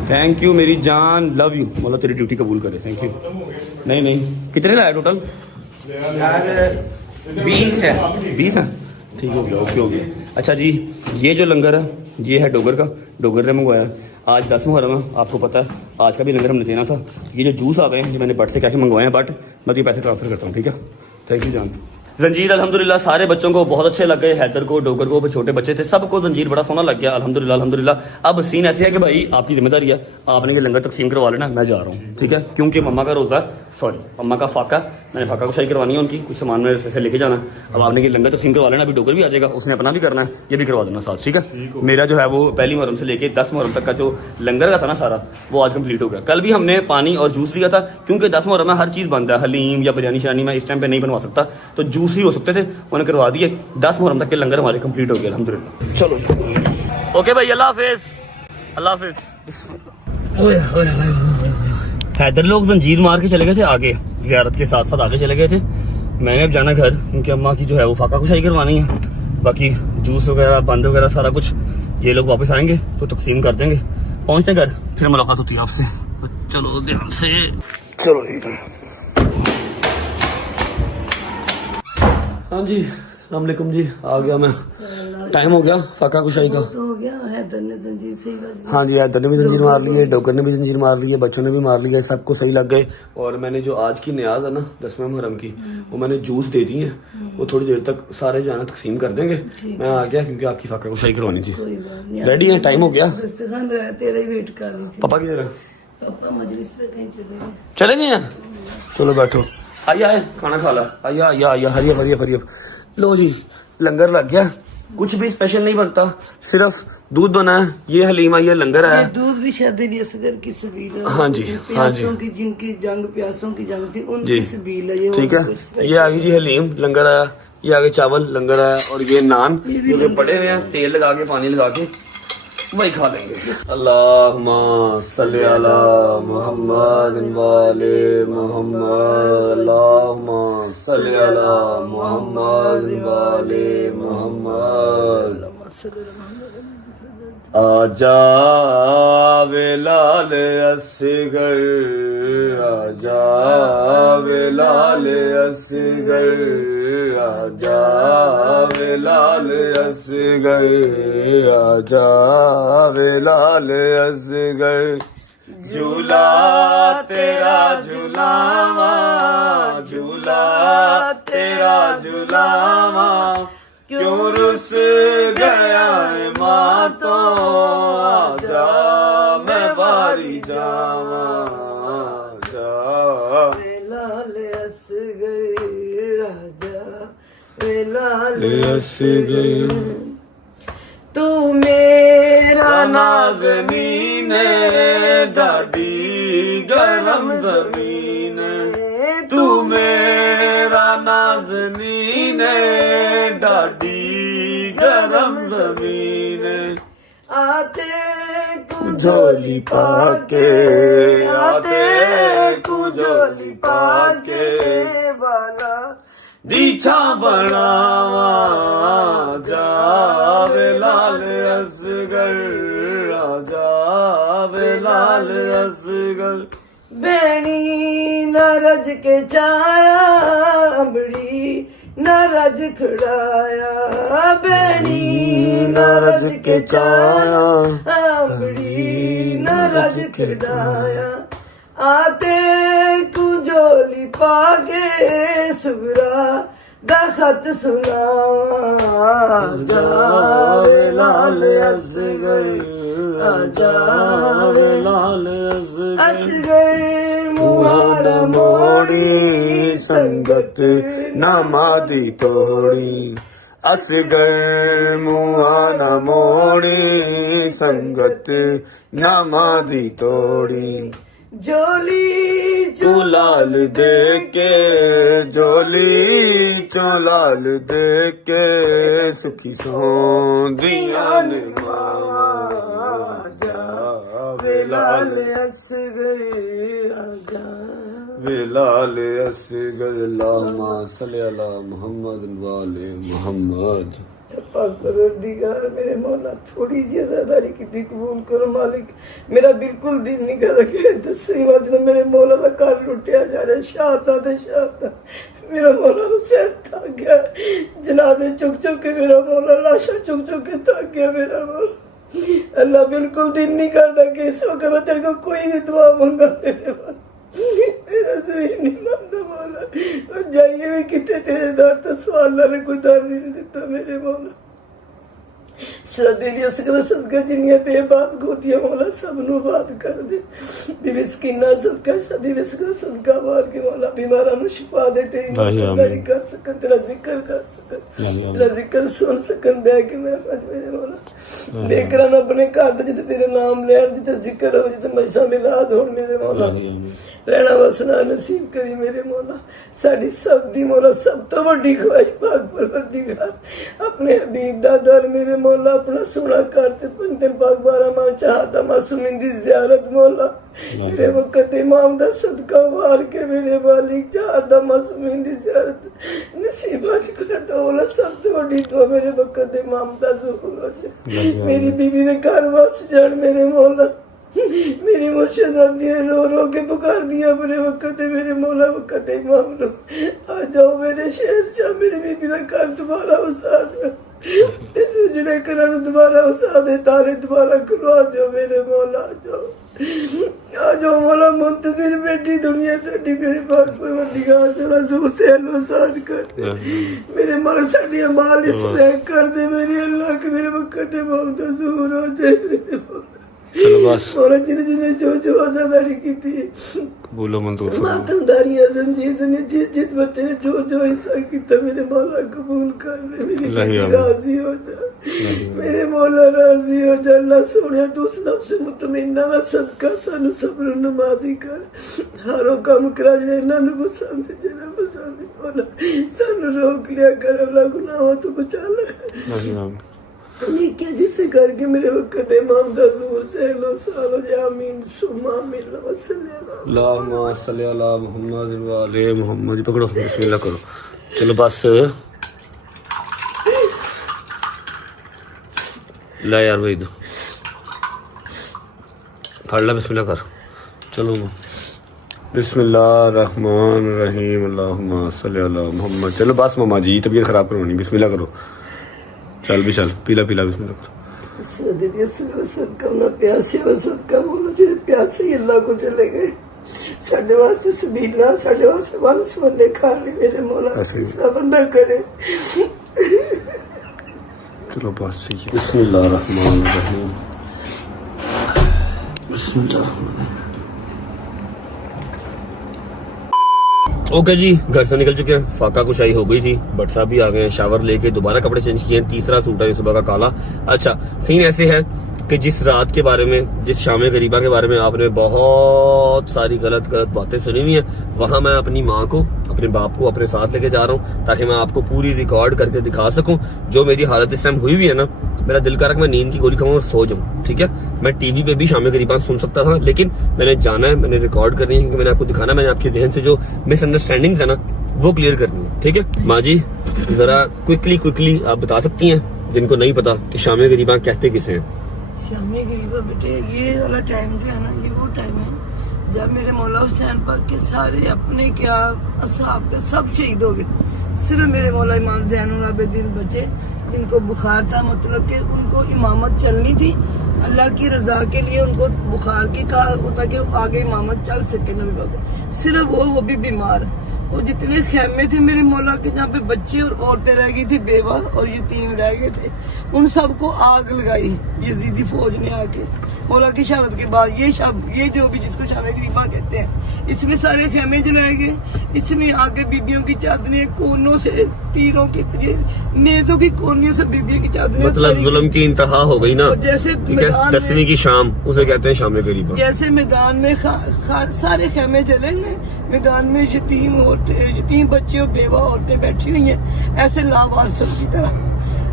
थैंक यू मेरी जान, लव यू। मतलब तेरी ड्यूटी कबूल करे, थैंक यू। नहीं कितने लाया टोटल? 20 है। 20 है, ठीक हो गया, ओके हो गया। अच्छा जी, ये जो लंगर है ये है डोगर का, डोगर ने मंगवाया। आज 10 मुहर्रम है, आपको पता है आज का भी लंगर हमने देना था। ये जो जूस आ गए हैं, ये मैंने बट से क्या मंगवाए हैं, बट मैं तो पैसे ट्रांसफर करता हूँ, ठीक है। थैंक यू जान। जंजीर अल्हम्दुलिल्लाह सारे बच्चों को बहुत अच्छे लग गए, हैदर को, डोगर को, छोटे बच्चे थे, सबको जंजीर बड़ा सोना लग गया अल्हम्दुलिल्लाह अल्हम्दुलिल्लाह। अब सीन ऐसे है कि भाई आपकी जिम्मेदारी है, आपने ये लंगर तकसीम करवा लेना, मैं जा रहा हूँ, ठीक है। क्योंकि मम्मा का रोज़ा, सॉरी मम्मा का फाका, मैंने फाका को सही करवानी है उनकी, कुछ सामान मेरे से लेके जाना है। अब आपने ये लंगर तकसीम करवा लेना, अभी डोगर भी आ जाएगा, उसने अपना भी करना है, ये भी करवा देना साथ, ठीक है। मेरा जो है वो पहली मुहर्रम से लेके 10 मुहर्रम तक का जो लंगर का था ना सारा, वो आज कंप्लीट हो गया। कल भी हमने पानी और जूस लिया था, क्योंकि 10 मुहर्रम में हर चीज़ बंद है, हलीम या बिरयानी शानी मैं इस टाइम पे नहीं बनवा सकता, तो जूस ही हो सकते थे, उन्हें करवा दिए। 10 मुहर्रम तक के लंगर हमारे कंप्लीट हो गए अल्हम्दुलिल्लाह। चलो ओके भाई, अल्लाह हाफिज, अल्लाह हाफिज। हैदर लोग जंजीर मार के चले गए थे आगे, ज़ियारत के साथ साथ आगे चले गए थे। मैंने अब जाना घर, क्योंकि अम्मा की जो है वो फाका कुशाई करवानी है, बाकी जूस वगैरह बंद वगैरह सारा कुछ ये लोग वापस आएंगे तो तकसीम कर देंगे। पहुंचते घर फिर मुलाकात होती है आपसे। चलो ध्यान से, चलो। हाँ जी, अस्सलाम वालेकुम जी, आ गया मैं। टाइम हो गया फाका कुशाई का, हो गया। हैदर ने जंजीर सही कर दी। हाँ जी, हैदर ने भी जंजीर मार ली है, डोगर ने भी जंजीर मार ली है, बच्चों ने भी मार लिया है, सबको सही लग गए। और मैंने जो आज की नियाज है ना 10वें मुहर्रम की, वो मैंने जूस दे दी है, वो थोड़ी देर तक सारे जाना तकसीम कर देंगे। मैं आ गया क्योंकि आपकी फाका कुशाई करवानी थी। रेडी है, टाइम हो गया। तेरा ही वेट कर रही थी। पापा किधर है? पापा मजलिस पे कहीं चले गए हैं। चलो बैठो, आइए आए खाना खा ला, आइए आइए आइए, हरियब हरियब हरियब। लो जी, लंगर लग गया, कुछ भी स्पेशल नहीं बनता, सिर्फ दूध बना है, ये हलीमा, ये लंगर है। दूध भी शादी असगर की सबील है। हाँ जी, हाँ जी, की जिनकी जंग प्यासों की जंग थी उनकी सबील है ये, ठीक है। ये आ गई जी हलीम, लंगर आया, ये आगे चावल लंगर आया, और ये नान जो कि पड़े हुए हैं, तेल लगा के पानी लगा के वही खा लेंगे। अल्लाहुम्मा सल्ली अला मुहम्मद वाले मुहम्मद, अल्लाहुम्मा सल्ली अला मुहम्मद वाले मुहम्मद। आजा बिलाल असगर, आजा बिलाल असगर, आजा बिलाल असगर, आजा बिलाल असगर। झूला तेरा झूलावा, झूला तेरा झूलावा, क्यों रुस गया है माँ तो, आजा मैं बारी जावा, जा लाल असगर, आजा लाल असगर। तू मेरा नाज़नीन डाडी गरम ज़मीन, तू मेरा नाज़नीन डाडी गरम ज़मीन। आते कुझोली पाके, आते कुझोली पाके वाला दीछा बनावा, जावे लाल असगर, जावे लाल असगर। बेनी न रज के छाया, अमड़ी न रज खड़ाया, बेनी न रज के छाया, अमड़ी न रज खड़ाया। आते कुंजोली पागे सुगरा दखत सुनावा, जावे लाल असगर, जावे लाल असगर। असगर मुहारा मोड़ी, संगत नमादी तोड़ी, असगर मुहारा मोड़ी, संगत नमादी तोड़ी। जोली चुलाल दे के, जोली चुलाल दे के, सुखी सोंदियां ने मावा, जा बिलाल असगर, आजा बिलाल असगर। अल्लाहुम्मा सल्ली अला मुहम्मद वाले मुहम्मद। परवरदिगार मेरे मौला थोड़ी जी आजादारी की कबूल करो मालिक। मेरा बिल्कुल दिल नहीं करता कि 10वीं बार जब मेरे मौला का घर लुटिया जा रहा है, शाहता ते शाहता मेरा मौला हुसैन थक गया, जनाजे चुक चुक के मेरा मौला, लाशा चुक चुक के थक गया मेरा मौला। अल्लाह बिल्कुल दिल नहीं करता कि इस वक्त मैं तेरे को कोई भी दुआ मांगा मेरे मेरा ज़मीन नहीं मानता मौला। और जाइए भी कितने तेरे दर तो सवाल ने कोई दर नहीं दिता मेरे मौला। शादी दी सदका जिन्नियां बेबाद गोदियां मौला सब नू बात कर दे। बीबी सकीना सदका शादी दे सदका मार के मौला बीमारां नू शिफा दे ते ईमानदारी कर सकन तेरा जिक्र कर सकन तेरा जिक्र सुन सकन बैठ के मैं आज मेरे मौला बेकरां नू अपने घर दे जिते तेरे नाम लैण जिते जिक्र हो जिते मजसा मिलाद होण मेरे मौला रहना वसना नसीब करी मेरे मौला। साडी सब दी मौला सब तो वड्डी ख्वाहिश पाक परवरदिगार अपने हबीब दा दर मेरे मौला अपना सोना करते 5 दिन पाक 12 माह चाहता मासूमिन दी ज़ियारत मौला मेरे वक्त इमाम दा सदका वार के मेरे मालिक चाहता मासूमिन दी ज़ियारत नसीब आज कर दो मौला। सब तो वड्डी दुआ मेरे वक्त इमाम दा ज़हूर हो जाए मेरी बीवी दे घर वस जान मेरे मौला। मेरी मुर्शिद आती है रो रो के पुकार दिया अपने वक्त मेरे मौला वक्त इमाम लो आ जाओ मेरे शहर शाह मेरी बीबी का घर दोबारा वसा दो इस उजड़े घर दोबारा वसा दे तारे दोबारा खुलवा दो मेरे मौला। आ जाओ मौला मुंतजिर बैठी दुनिया तेरी मेरे पास परवरदिगार तेरा जोर से आसान कर दे मेरे मौला साडी अमाल इसलाह कर दे मेरे अल्लाह के मेरे वक्त इमाम दा ज़हूर हो जाए मेरे मौला। चलो बस और जिन्हें जो आजादारी की थी बोलो मंजूर मातमदारियां जंजीर ने जिस बच्चे ने जो हिस्सा किया मेरे मौला कबूल कर ले मेरी राजी हो जा मेरे मौला राजी हो जा। अल्लाह सोनिया तू उस नफ्स मुतमइन्ना दा सदका सानू सब्र नमाजी कर हारो काम करा जे इन्हां नू पसंद से जेड़ा पसंद मौला सानू रोक लिया कर अल्लाह गुनाहों तो बचा ले क्या जिससे करके मेरे वक्त इमाम दा ज़हूर से लो सालो आमीन सुम्मा आमीन अल्लाहुम्मा सल्ली अला मुहम्मद व आले मुहम्मद। पकड़ो बिस्मिल्लाह करो चलो बस ला यार भाई दो फड़ ला बिस्मिल्लाह कर चलो बिस्मिल्लाह रहमान रहीम अल्लाहुम्मा सल्ली अला मुहम्मद। चलो बस मामा जी तबीयत खराब करवानी बिस्मिल्लाह करो चल भी चल पीला पीला बिस्मिल्लाह करो। सदका ना प्यासे दा सदका मौला जेड़े प्यासे ही अल्लाह को चले गए साडे वास्ते सबीला साडे वास्ते वन सुवने खाली मेरे मौला सब बंदा करे। चलो बस बिस्मिल्लाह रहमान रहीम बिस्मिल्लाह। ओके जी घर से निकल चुके हैं फाका कुशाई हो गई थी बट साहब भी आ गए हैं शावर लेके दोबारा कपड़े चेंज किए हैं। तीसरा सूट है सुबह का काला। अच्छा सीन ऐसे है कि जिस रात के बारे में जिस शाम गरीबा के बारे में आपने बहुत सारी गलत बातें सुनी हुई हैं वहां मैं अपनी माँ को अपने बाप को अपने साथ लेके जा रहा हूँ ताकि मैं आपको पूरी रिकॉर्ड करके दिखा सकूं जो मेरी हालत इस टाइम हुई हुई है ना। मेरा दिल कर रहा मैं नींद की गोली खाऊं और सो जाऊं ठीक है। मैं टीवी पे भी शाम गरीबा सुन सकता था लेकिन मैंने जाना है मैंने रिकॉर्ड करनी है क्योंकि मैंने आपको दिखाना मैंने आपके जहन से जो मिसअंडरस्टैंडिंग्स है ना वो क्लियर करनी है ठीक है। माँ जी जरा क्विकली आप बता सकती हैं जिनको नहीं पता कि शाम गरीबा कहते किसे हैं। शामी गरीबा बेटे ये वाला टाइम जो है ना ये वो टाइम है जब मेरे मौला हुसैन पाक के सारे अपने क्या असहाब के सब शहीद हो गए सिर्फ मेरे मौला इमाम ज़ैनुल आबिदीन बचे जिनको बुखार था मतलब कि उनको इमामत चलनी थी अल्लाह की रजा के लिए उनको बुखार के कहा होता कि आगे इमामत चल सके नबी पाक सिर्फ वो भी बीमार है। वो जितने खेमे थे मेरे मौला के जहाँ पे बच्चे और औरतें रह गई थी बेवा और यतीम रह गए थे उन सबको आग लगाई यजीदी फौज ने आके मौला की शहादत के बाद ये जो भी जिसको शाम गरीबा कहते हैं इसमें सारे खेमे जलाए गए। इसमें आगे बीबियों की चादरें कोनों से तीरों की नेजों की कोनियों से बीबियों की चादरें मतलब जुल्म की इंतहा हो गई ना। जैसे 10वीं की शाम उसे कहते हैं शाम गरीबा। जैसे मैदान में सारे खेमे जले हैं मैदान में यतीम बच्चे और बेवा औरतें बैठी हुई हैं ऐसे लावारिस की तरह।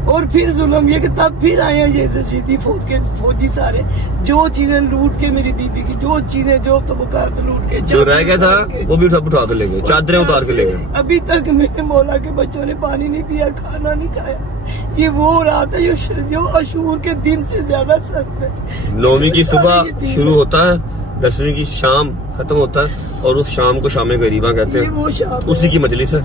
और फिर जुल्म ये कि तब फिर आए ये यजीदी फौजी सारे जो चीजें लूट के मेरी बीबी की जो चीजें जो तो बुखार लूट के जो रह गया था वो भी सब उठा के ले गए चादरें उतार के ले गए। अभी तक मेरे मौला के बच्चों ने पानी नहीं पिया खाना नहीं खाया। ये वो रात है जो अशूर के दिन से ज्यादा सख्त है। 9वीं की सुबह शुरू होता है 10वीं की शाम खत्म होता है और उस शाम को शाम गरीबा कहते हैं उसी की मजलिस है।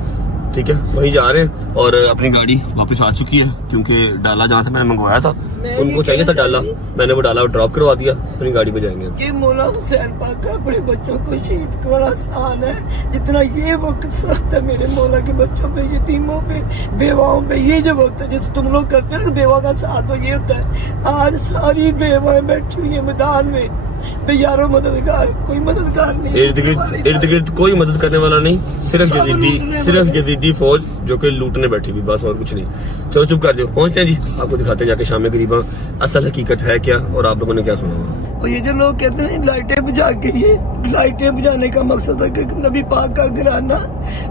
ठीक है, वहीं जा रहे हैं और अपनी गाड़ी वापस आ चुकी है क्योंकि डाला जहाँ से मैंने मंगवाया था उनको चाहिए था डाला, मैंने वो डाला ड्रॉप करवा दिया, अपनी गाड़ी पे जाएंगे। कि मौला हुसैन पाक का अपने बच्चों को शहीद करना आसान है जितना ये वक्त सख्त है मेरे मौला के बच्चों पे, यतीमों पे, बेवाओं पे। ये जो वक्त है जिस तुम लोग करते हैं बेवा का साथ तो ये होता है। आज सारी बेवाएं बैठी हुई है मैदान में, यारों मददगार कोई मददगार नहीं, इर्द गिर्द कोई मदद करने वाला नहीं, सिर्फ यजीदी फौज जो कि लूटने बैठी हुई, बस और कुछ नहीं। चलो चुप कर जाओ, पहुंचते हैं जी, आपको दिखाते हैं जाके शाम में गरीबा असल हकीकत है क्या और आप लोगों ने क्या सुना। और ये जो लोग कहते हैं लाइटें बुझा के, ये लाइटें बुझाने का मकसद है कि नबी पाक का घराना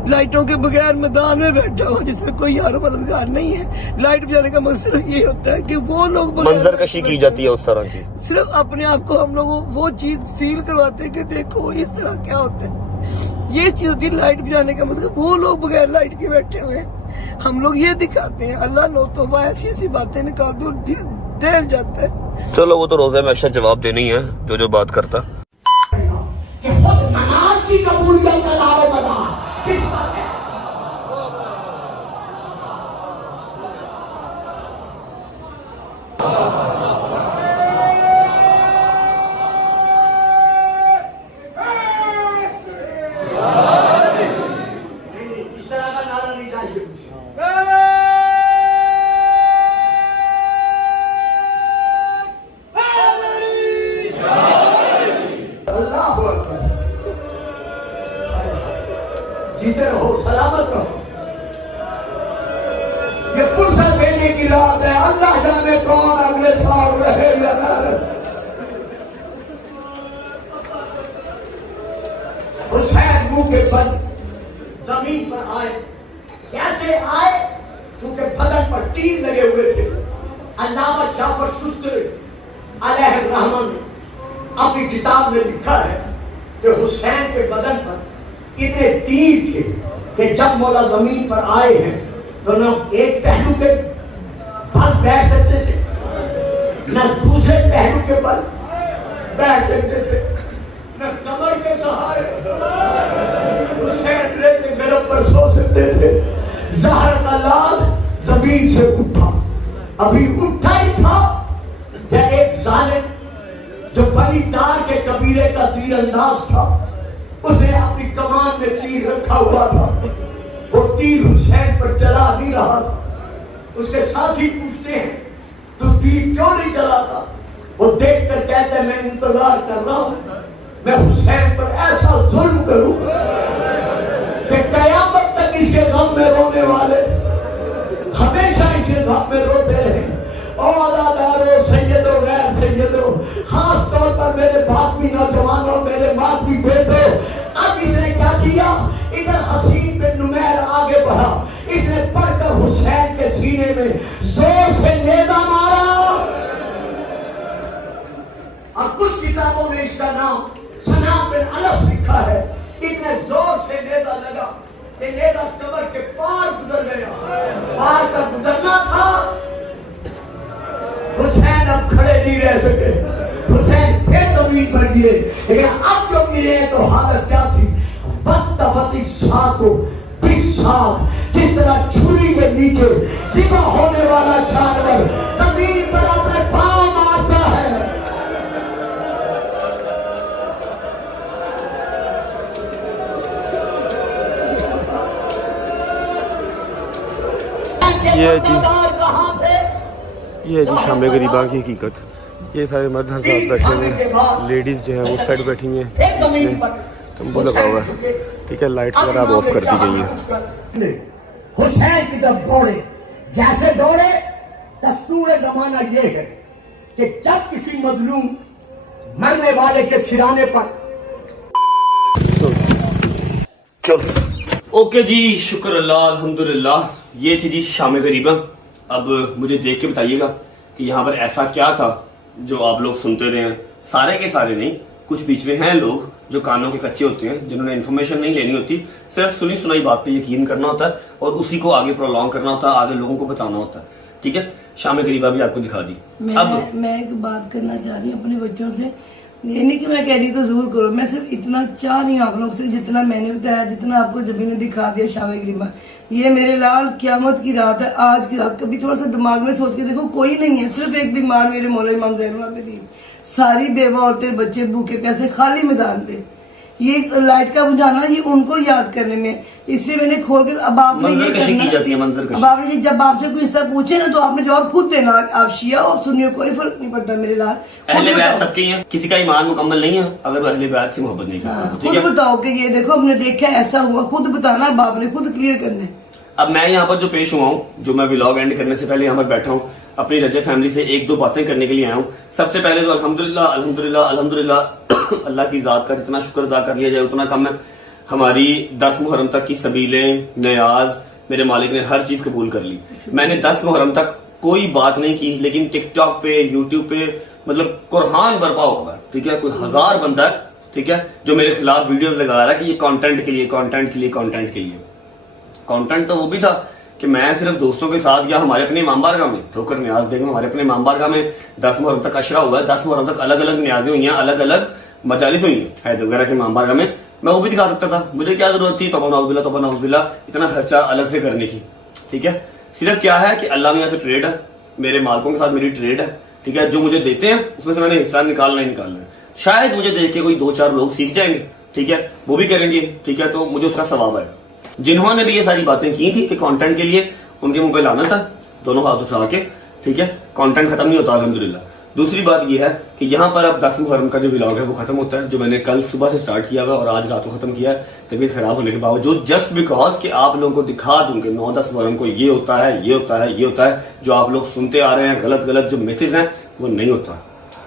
लाइटों के बगैर मैदान में बैठा हो जिसमें कोई यारो मददगार नहीं है। लाइट बुझाने का मकसद ये होता है कि वो लोग मंजरकशी की जाती है उस तरह की, सिर्फ अपने आप को हम लोग वो चीज फील करवाते हैं कि देखो इस तरह क्या होता है। ये चीज होती है लाइट बुझाने का मतलब, वो लोग बगैर लाइट के बैठे हुए हैं, हम लोग ये दिखाते हैं। अल्लाह नो तौबा ऐसी ऐसी बातें निकालते और दिल दहल जाता है। चलो वो तो रोज़े में अच्छा जवाब देनी है जो बात करता। नमाज की कबूलियत का दारोमदार किस पर है? इस तरह का नारा नहीं चाहिए मुझे। जीते रहो, सलामत रहो। ये फुर्सत देने की रात है, अल्लाह जाने कौन अगले साल रहे या न रहे। हुसैन मुंह के बल जमीन पर आए, कैसे आए? क्योंकि बदन पर तीर लगे हुए थे। अल्लामा जाफर सुस्तरी अलैहिर्रहमान ने अपनी किताब में लिखा है कि हुसैन के बदन पर इतने तीर थे कि जब मौला जमीन पर आए हैं तो न एक पहलू के बल बैठ सकते थे, न दूसरे पहलू के बल बैठ सकते थे, न कमर के सहारे हुसैन के गरब पर सो सकते थे। जहर का लाल जमीन से उठा, अभी उठा ही था कि एक जालिम जो बनी तार के कबीले का तीरंदाज था, उसे अपनी कमान में तीर रखा हुआ था। वो तीर हुसैन पर चला नहीं रहा था। उसके साथी पूछते हैं तो तीर क्यों नहीं चलाता? वो देखकर कहते हैं मैं इंतजार कर रहा हूं, मैं हुसैन पर ऐसा जुल्म करूं कि कयामत तक इसे गम में रोने वाले हमेशा इसे गम में रोते रहे। औलादारो सैयदो गैर सैयदो, खास तौर पर मेरे बाकी नौजवानों, मेरे मातमी बेटो, अब इसने क्या किया? इधर हसीन बिन नुमैर आगे बढ़ा, इसने पढ़कर हुसैन के सीने में जोर से नेजा मारा। और कुछ किताबों में इसका नाम सनाम बिन अलस लिखा है। इतने जोर से नेजा लगा कि नेजा कमर के पार गुजर गया। पार का गुजरना था, हुसैन अब खड़े नहीं रह सके, हुसैन फिर जमीन पर गिरे। लेकिन अब जो गिरे तो हालत क्या थी? बत्तफती साको बिसाक, जिस तरह छुरी के नीचे जिबा होने वाला जानवर जमीन पर अपने पांव मारता है। ये जी शाम गरीबा की हकीकत। ये सारे मर्द हर साथ बैठे हुए हैं, लेडीज जो है उस साइड बैठी हैं, इसमें तंबू लगा हुआ है, ठीक है, लाइट्स वगैरह अब ऑफ कर दी गई है। हुसैन की तरफ दौड़े, जैसे दौड़े दस्तूर जमाना ये है कि जब किसी मजलूम मरने वाले के सिराने पर चलो ओके जी, शुक्र अल्लाह अल्हम्दुलिल्लाह। ये थी जी शाम गरीबा। अब मुझे देख के बताइएगा कि यहाँ पर ऐसा क्या था जो आप लोग सुनते रहे हैं। सारे के सारे नहीं, कुछ बीच में हैं लोग जो कानों के कच्चे होते हैं, जिन्होंने इन्फॉर्मेशन नहीं लेनी होती, सिर्फ सुनी सुनाई बात पे यकीन करना होता है और उसी को आगे प्रोलॉन्ग करना होता है, आगे लोगों को बताना होता है। ठीक है, शाम गरीबा भी आपको दिखा दी। मैं एक बात करना चाह रही हूँ अपने बच्चों से। ये नहीं कि मैं कह रही तो जरूर करो, मैं सिर्फ इतना चाह रही हूँ आप लोग से, जितना मैंने बताया, जितना आपको जबी ने दिखा दिया शाम गरीबा, ये मेरे लाल क्यामत की रात है, आज की रात। कभी थोड़ा सा दिमाग में सोच के देखो, कोई नहीं है, सिर्फ एक बीमार मेरे मौला इमाम ज़ैनुल आबिदीन, सारी बेवा औरतें बच्चे भूखे प्यासे खाली मैदान पे, ये लाइट का बुझाना ये उनको याद करने में, इसलिए मैंने खोल कर अब आपने ये करना, अब आपने जब आपसे कोई इस तरह पूछे ना तो आपने जवाब खुद देना, आप शिया हो आप सुन्नी हो, कोई फर्क नहीं पड़ता मेरे लाल। अहले बैत सबके हैं, किसी का ईमान मुकम्मल नहीं है अगर वो अहले बैत से मोहब्बत नहीं करता। ठीक खुद है, बताओ कि ये देखो हमने देखा ऐसा हुआ, खुद बताना, बाप ने खुद क्लियर करना है। अब मैं यहाँ पर जो पेश हुआ हूँ, जो मैं व्लॉग एंड करने से पहले यहाँ पर बैठा हूँ, अपनी रजब फैमिली से एक दो बातें करने के लिए आया हूँ। सबसे पहले तो अल्हम्दुलिल्लाह अल्हम्दुलिल्लाह अल्हम्दुलिल्लाह अल्लाह की जात का जितना शुक्र अदा कर लिया जाए उतना कम है। हमारी 10 मुहर्रम तक की सबीलें नयाज मेरे मालिक ने हर चीज कबूल कर ली। मैंने 10 मुहर्रम तक कोई बात नहीं की, लेकिन टिकटॉक पे यूट्यूब पे मतलब कुरान बर्पा होगा। ठीक है, कोई 1000 बंदा है, ठीक है, जो मेरे खिलाफ वीडियोस लगा रहा है कि ये कंटेंट के लिए कंटेंट के लिए कंटेंट के लिए। कंटेंट तो वो भी था कि मैं सिर्फ दोस्तों के साथ या हमारे अपने इमाम बारगाह में ठोकर न्याज बेगम हमारे अपने इमाम बारगाह में 10 मुहर्रम तक अशरा हुआ है, 10 मुहर्रम तक अलग अलग न्याजें हुई हैं, अलग अलग मजालिस हुई हैं हैदर वगैरह के इमाम बारगाह में, मैं वो भी दिखा सकता था। मुझे क्या जरूरत थी तौबा नाउज़ुबिल्लाह इतना खर्चा अलग से करने की। ठीक है, सिर्फ क्या है कि अल्लाह मियां से ट्रेड है, मेरे मालिकों के साथ मेरी ट्रेड है। ठीक है, जो मुझे देते हैं उसमें से मैंने हिस्सा निकालना ही निकालना है। शायद मुझे देख के कोई 2-4 लोग सीख जाएंगे, ठीक है, वो भी करेंगे, ठीक है, तो मुझे उसका सवाब है। जिन्होंने भी ये सारी बातें की थी कि कंटेंट के लिए, उनके मुंह पे लाना था दोनों हाथ उठा के। ठीक है, कंटेंट खत्म नहीं होता अल्हम्दुलिल्लाह। दूसरी बात यह है कि यहाँ पर अब 10 मुहर्रम का जो व्लॉग है वो खत्म होता है, जो मैंने कल सुबह से स्टार्ट किया हुआ और आज रात को खत्म किया है तबीयत खराब होने के बावजूद, जस्ट बिकॉज कि आप लोगों को दिखा दूं कि 9-10 मुहर्रम को ये होता है, ये होता है, ये होता है। जो आप लोग सुनते आ रहे हैं गलत गलत जो मैसेज हैं वो नहीं होता।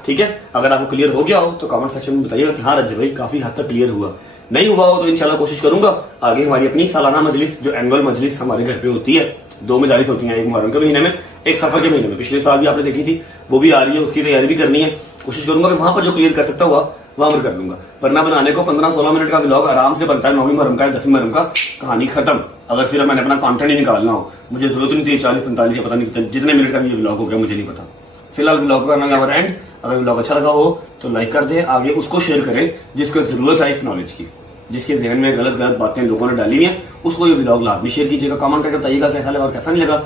ठीक है, अगर आपको क्लियर हो गया हो तो कमेंट सेक्शन में बताइएगा कि हाँ रज्जब भाई काफी हद तक क्लियर हुआ। नहीं हुआ हो तो इंशाल्लाह कोशिश करूंगा आगे हमारी अपनी सालाना मजलिस जो एनुअल मजलिस हमारे घर पे होती है, 2 मजालिस होती हैं, एक मुहर्रम के महीने में, एक सफर के महीने में। पिछले साल भी आपने देखी थी, वो भी आ रही है, उसकी तैयारी भी करनी है। कोशिश करूंगा कि वहां पर जो क्लियर कर सकता हुआ वहां पर कर लूंगा, वरना बनाने को 15-16 मिनट का व्लॉग आराम से बनता है। 9वीं मुहर्रम का 10वीं मुहर्रम का कहानी खत्म। अगर सिर्फ मैंने अपना कंटेंट ही निकालना हो, मुझे जरूरत नहीं थी 40-45 या पता नहीं जितने मिनट का ये व्लॉग हो गया मुझे नहीं पता। फिलहाल व्लॉग करना यहाँ पर एंड। अगर व्लॉग अच्छा लगा हो तो लाइक कर दे, आगे उसको शेयर करें जिसको जरूरत है इस नॉलेज की, जिसके जहन में गलत गलत बातें लोगों ने डाली हुई हैं, उसको ये व्लॉग लाजमी शेयर कीजिएगा। कमेंट करके बताइएगा कैसा लगा और कैसा नहीं लगा।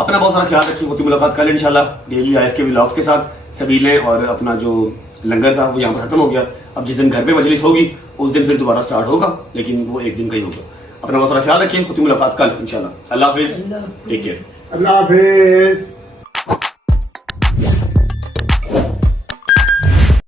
अपना बहुत सारा ख्याल रखिए। होती मुलाकात कल इंशाल्लाह डेली लाइफ के व्लॉग्स के साथ। सबीलें और अपना जो लंगर था वो यहाँ पर खत्म हो गया। अब जिस दिन घर पे मजलिस होगी उस दिन फिर दोबारा स्टार्ट होगा, लेकिन वो एक दिन का ही होगा। अपना बहुत सारा ख्याल रखिए। होती मुलाकात कल इंशाल्लाह। अल्लाह हाफिज, टेक केयर। अल्लाह हाफिज।